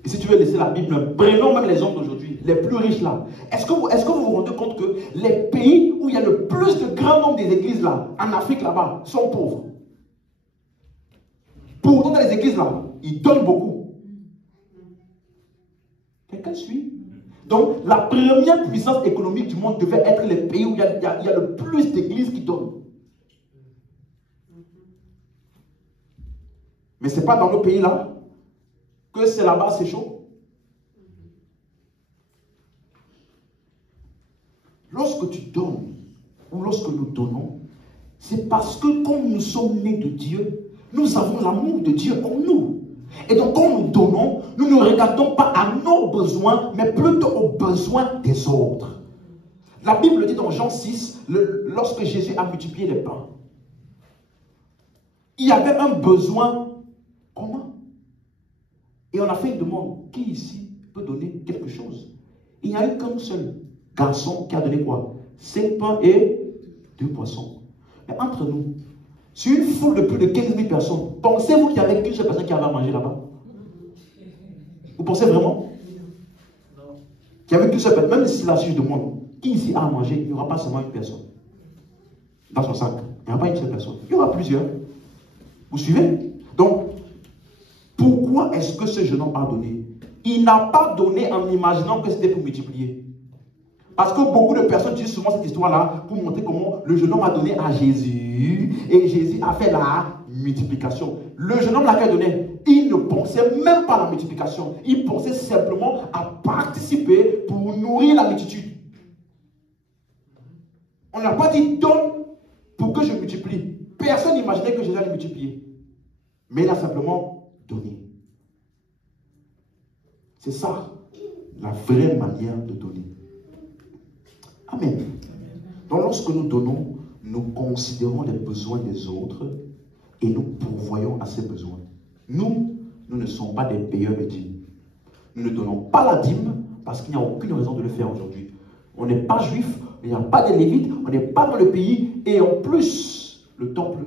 Et si tu veux laisser la Bible, prenons même les hommes d'aujourd'hui, les plus riches là. Est-ce que vous vous rendez compte que les pays où il y a le plus de grand nombre des églises là, en Afrique là-bas, sont pauvres? Pourtant dans les églises là, ils donnent beaucoup. Quelqu'un suit? Donc la première puissance économique du monde devait être les pays où il y a le plus d'églises qui donnent. Mais ce n'est pas dans nos pays là que c'est là-bas, c'est chaud. Lorsque tu donnes, ou lorsque nous donnons, c'est parce que comme nous sommes nés de Dieu, nous avons l'amour de Dieu en nous. Et donc quand nous donnons, nous ne regardons pas à nos besoins, mais plutôt aux besoins des autres. La Bible dit dans Jean 6, lorsque Jésus a multiplié les pains, il y avait un besoin commun. Et on a fait une demande. Qui ici peut donner quelque chose? Il n'y a eu qu'un seul garçon qui a donné quoi? 5 pains et 2 poissons. Mais entre nous, sur une foule de plus de 15 000 personnes, pensez-vous qu'il n'y avait qu'une seule personne qui avait à manger là-bas? Vous pensez vraiment? Qu'il n'y avait qu'une seule personne? Même si là, si je demande, qui ici a à manger, il n'y aura pas seulement une personne. Dans son sac, il n'y aura pas une seule personne. Il y aura plusieurs. Vous suivez? Donc, pourquoi est-ce que ce jeune homme a donné? Il n'a pas donné en imaginant que c'était pour multiplier. Parce que beaucoup de personnes disent souvent cette histoire-là pour montrer comment le jeune homme a donné à Jésus et Jésus a fait la multiplication. Le jeune homme l'a donné, il ne pensait même pas à la multiplication. Il pensait simplement à participer pour nourrir la multitude. On n'a pas dit donne pour que je multiplie. Personne n'imaginait que Jésus allait multiplier. Mais il a simplement donné. C'est ça, la vraie manière de donner. Amen. Donc lorsque nous donnons, nous considérons les besoins des autres et nous pourvoyons à ces besoins. Nous ne sommes pas des payeurs de dîmes. Nous ne donnons pas la dîme parce qu'il n'y a aucune raison de le faire aujourd'hui. On n'est pas juif, il n'y a pas de lévites, on n'est pas dans le pays et en plus, le temple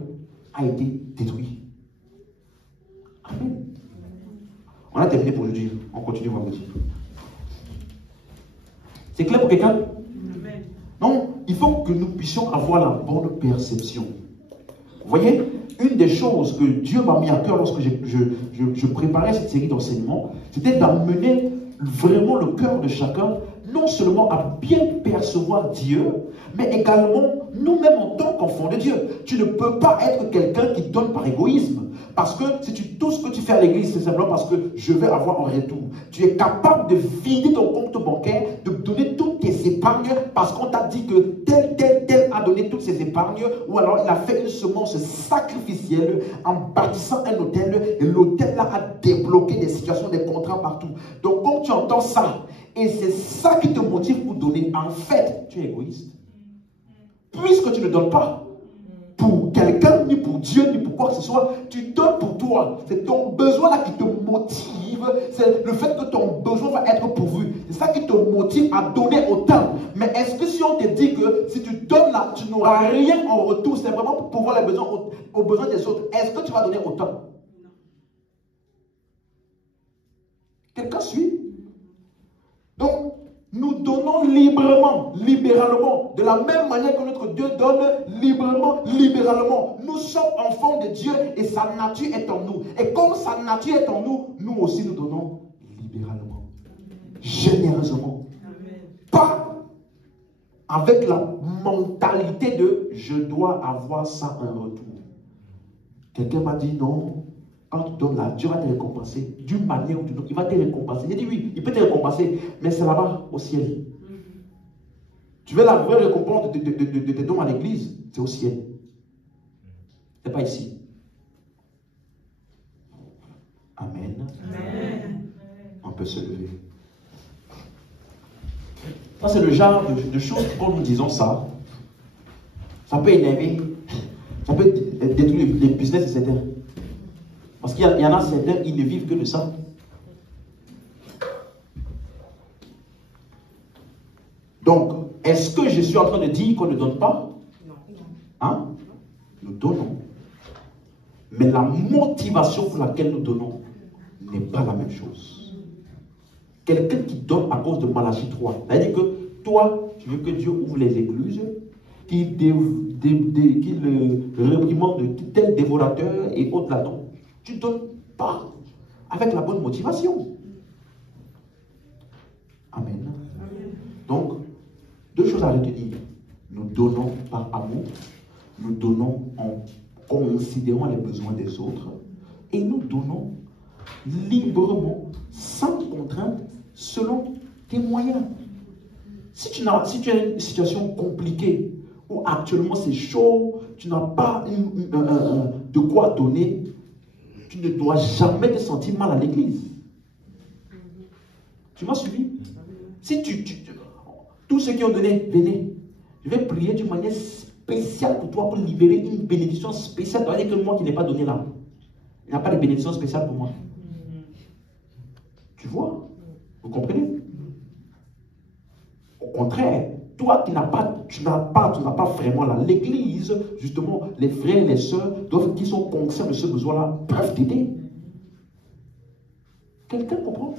a été détruit. Amen. On a terminé pour aujourd'hui. On continue vendredi. C'est clair pour quelqu'un? Non, il faut que nous puissions avoir la bonne perception. Vous voyez, une des choses que Dieu m'a mis à cœur lorsque je préparais cette série d'enseignements, c'était d'amener vraiment le cœur de chacun, non seulement à bien percevoir Dieu, mais également nous-mêmes en tant qu'enfants de Dieu. Tu ne peux pas être quelqu'un qui donne par égoïsme. Parce que si tout ce que tu fais à l'église, c'est simplement parce que je vais avoir un retour. Tu es capable de vider ton compte bancaire, de donner toutes tes épargnes, parce qu'on t'a dit que tel a donné toutes ses épargnes, ou alors il a fait une semence sacrificielle en bâtissant un hôtel, et l'hôtel là a débloqué des situations, des contrats partout. Donc quand tu entends ça, et c'est ça qui te motive pour donner, en fait, tu es égoïste. Puisque tu ne donnes pas pour quelqu'un, ni pour Dieu, ni pour quoi que ce soit, tu donnes pour toi. C'est ton besoin là qui te motive. C'est le fait que ton besoin va être pourvu. C'est ça qui te motive à donner autant. Mais est-ce que si on te dit que si tu donnes là, tu n'auras rien en retour, c'est vraiment pour pouvoir les besoins, aux besoins des autres, est-ce que tu vas donner autant? Quelqu'un suit? Donc, nous donnons librement, libéralement, de la même manière que notre Dieu donne librement, libéralement. Nous sommes enfants de Dieu et sa nature est en nous. Et comme sa nature est en nous, nous aussi nous donnons libéralement, généreusement. Amen. Pas avec la mentalité de je dois avoir ça en retour. Quelqu'un m'a dit non. Quand tu donnes là, Dieu va te récompenser d'une manière ou d'une autre. Il va te récompenser. Il dit oui, il peut te récompenser, mais c'est là-bas au ciel. Tu veux la vraie récompense de tes dons à l'église, c'est au ciel. Ce n'est pas ici. Amen. Amen. On peut se lever. Ça, c'est le genre de choses quand nous disons ça. Ça peut énerver. Ça peut détruire les business, etc. Parce qu'il y en a certains, ils ne vivent que de ça. Donc, est-ce que je suis en train de dire qu'on ne donne pas? Non. Hein? Nous donnons. Mais la motivation pour laquelle nous donnons n'est pas la même chose. Quelqu'un qui donne à cause de Malachie 3, c'est-à-dire que toi, tu veux que Dieu ouvre les écluses, qu'il réprimande de tel dévorateur et autres là-dedans. Tu ne donnes pas avec la bonne motivation. Amen. Amen. Donc, deux choses à retenir. Nous donnons par amour, nous donnons en considérant les besoins des autres, et nous donnons librement, sans contrainte, selon tes moyens. Si tu as une situation compliquée, où actuellement c'est chaud, tu n'as pas de quoi donner, tu ne dois jamais te sentir mal à l'église. Tu m'as suivi? Si tous ceux qui ont donné, venez. Je vais prier d'une manière spéciale pour toi, pour libérer une bénédiction spéciale. Ça veut dire que moi qui n'ai pas donné là, il n'y a pas de bénédiction spéciale pour moi. Tu vois? Vous comprenez? Au contraire, toi qui tu n'as pas vraiment là. L'église, justement, les frères et les sœurs qui sont conscients de ce besoin-là peuvent t'aider. Quelqu'un comprend?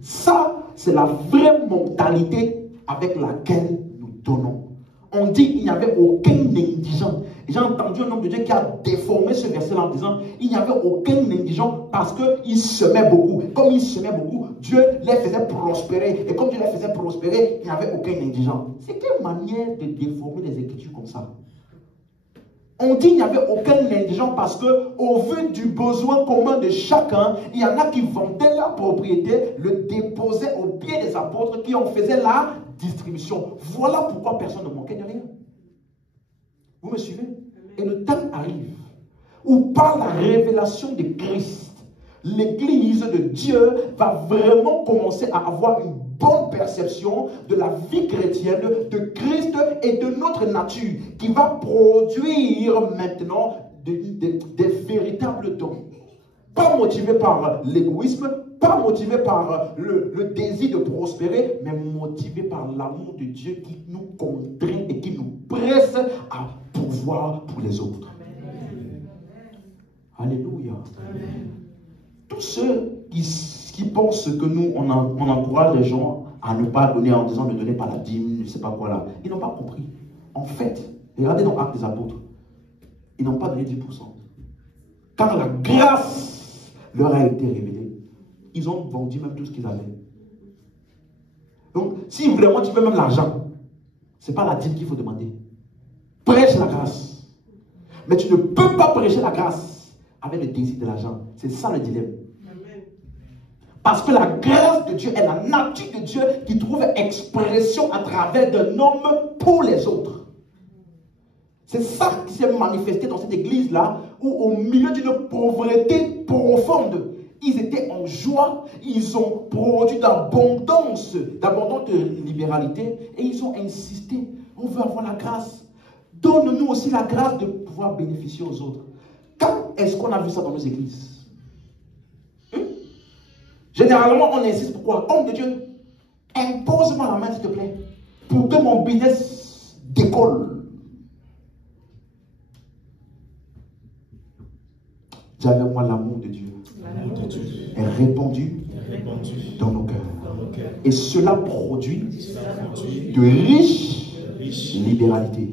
Ça, c'est la vraie mentalité avec laquelle nous donnons. On dit qu'il n'y avait aucun indigent. J'ai entendu un homme de Dieu qui a déformé ce verset-là en disant il n'y avait aucun indigent parce qu'il semait beaucoup. Comme il semait beaucoup, Dieu les faisait prospérer. Et comme Dieu les faisait prospérer, il n'y avait aucun indigent. C'est quelle manière de déformer les Écritures comme ça? On dit qu'il n'y avait aucun indigent parce que, au vu du besoin commun de chacun, il y en a qui vendaient leur propriété, le déposaient aux pieds des apôtres qui en faisaient la distribution. Voilà pourquoi personne ne manquait de rien. Vous me suivez? Et le temps arrive où par la révélation de Christ, l'Église de Dieu va vraiment commencer à avoir une bonne perception de la vie chrétienne, de Christ et de notre nature, qui va produire maintenant des véritables dons. Pas motivé par l'égoïsme, pas motivé par le désir de prospérer, mais motivé par l'amour de Dieu qui nous contraint et qui nous presse à pouvoir pour les autres. Amen. Alléluia. Amen. Tous ceux qui pensent que nous, on encourage les gens à ne pas donner en disant ne donnez pas la dîme, je ne sais pas quoi là, ils n'ont pas compris. En fait, regardez dans Actes des Apôtres. Ils n'ont pas donné 10%. Quand la grâce leur a été révélée, ils ont vendu même tout ce qu'ils avaient. Donc, si vraiment tu veux même l'argent, ce n'est pas la dîme qu'il faut demander. Prêche la grâce. Mais tu ne peux pas prêcher la grâce avec le désir de l'argent. C'est ça le dilemme. Amen. Parce que la grâce de Dieu est la nature de Dieu qui trouve expression à travers d'un homme pour les autres. C'est ça qui s'est manifesté dans cette église-là, où au milieu d'une pauvreté profonde, ils étaient en joie, ils ont produit d'abondante libéralité, et ils ont insisté, on veut avoir la grâce. Donne-nous aussi la grâce de pouvoir bénéficier aux autres. Quand est-ce qu'on a vu ça dans nos églises? Généralement, on insiste pourquoi? Homme de Dieu, impose-moi la main s'il te plaît, pour que mon business décolle. Dis avec moi, l'amour de Dieu est répandu dans nos cœurs. Et cela produit de riches libéralités,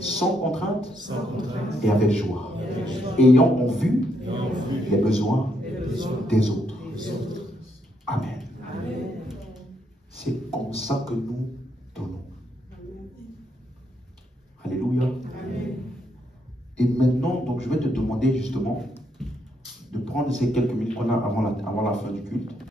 sans contrainte et avec joie, ayant en vue les besoins des autres. Amen. C'est comme ça que nous donnons. Alléluia. Et maintenant, donc, je vais te demander justement de prendre ces quelques minutes qu'on a avant la fin du culte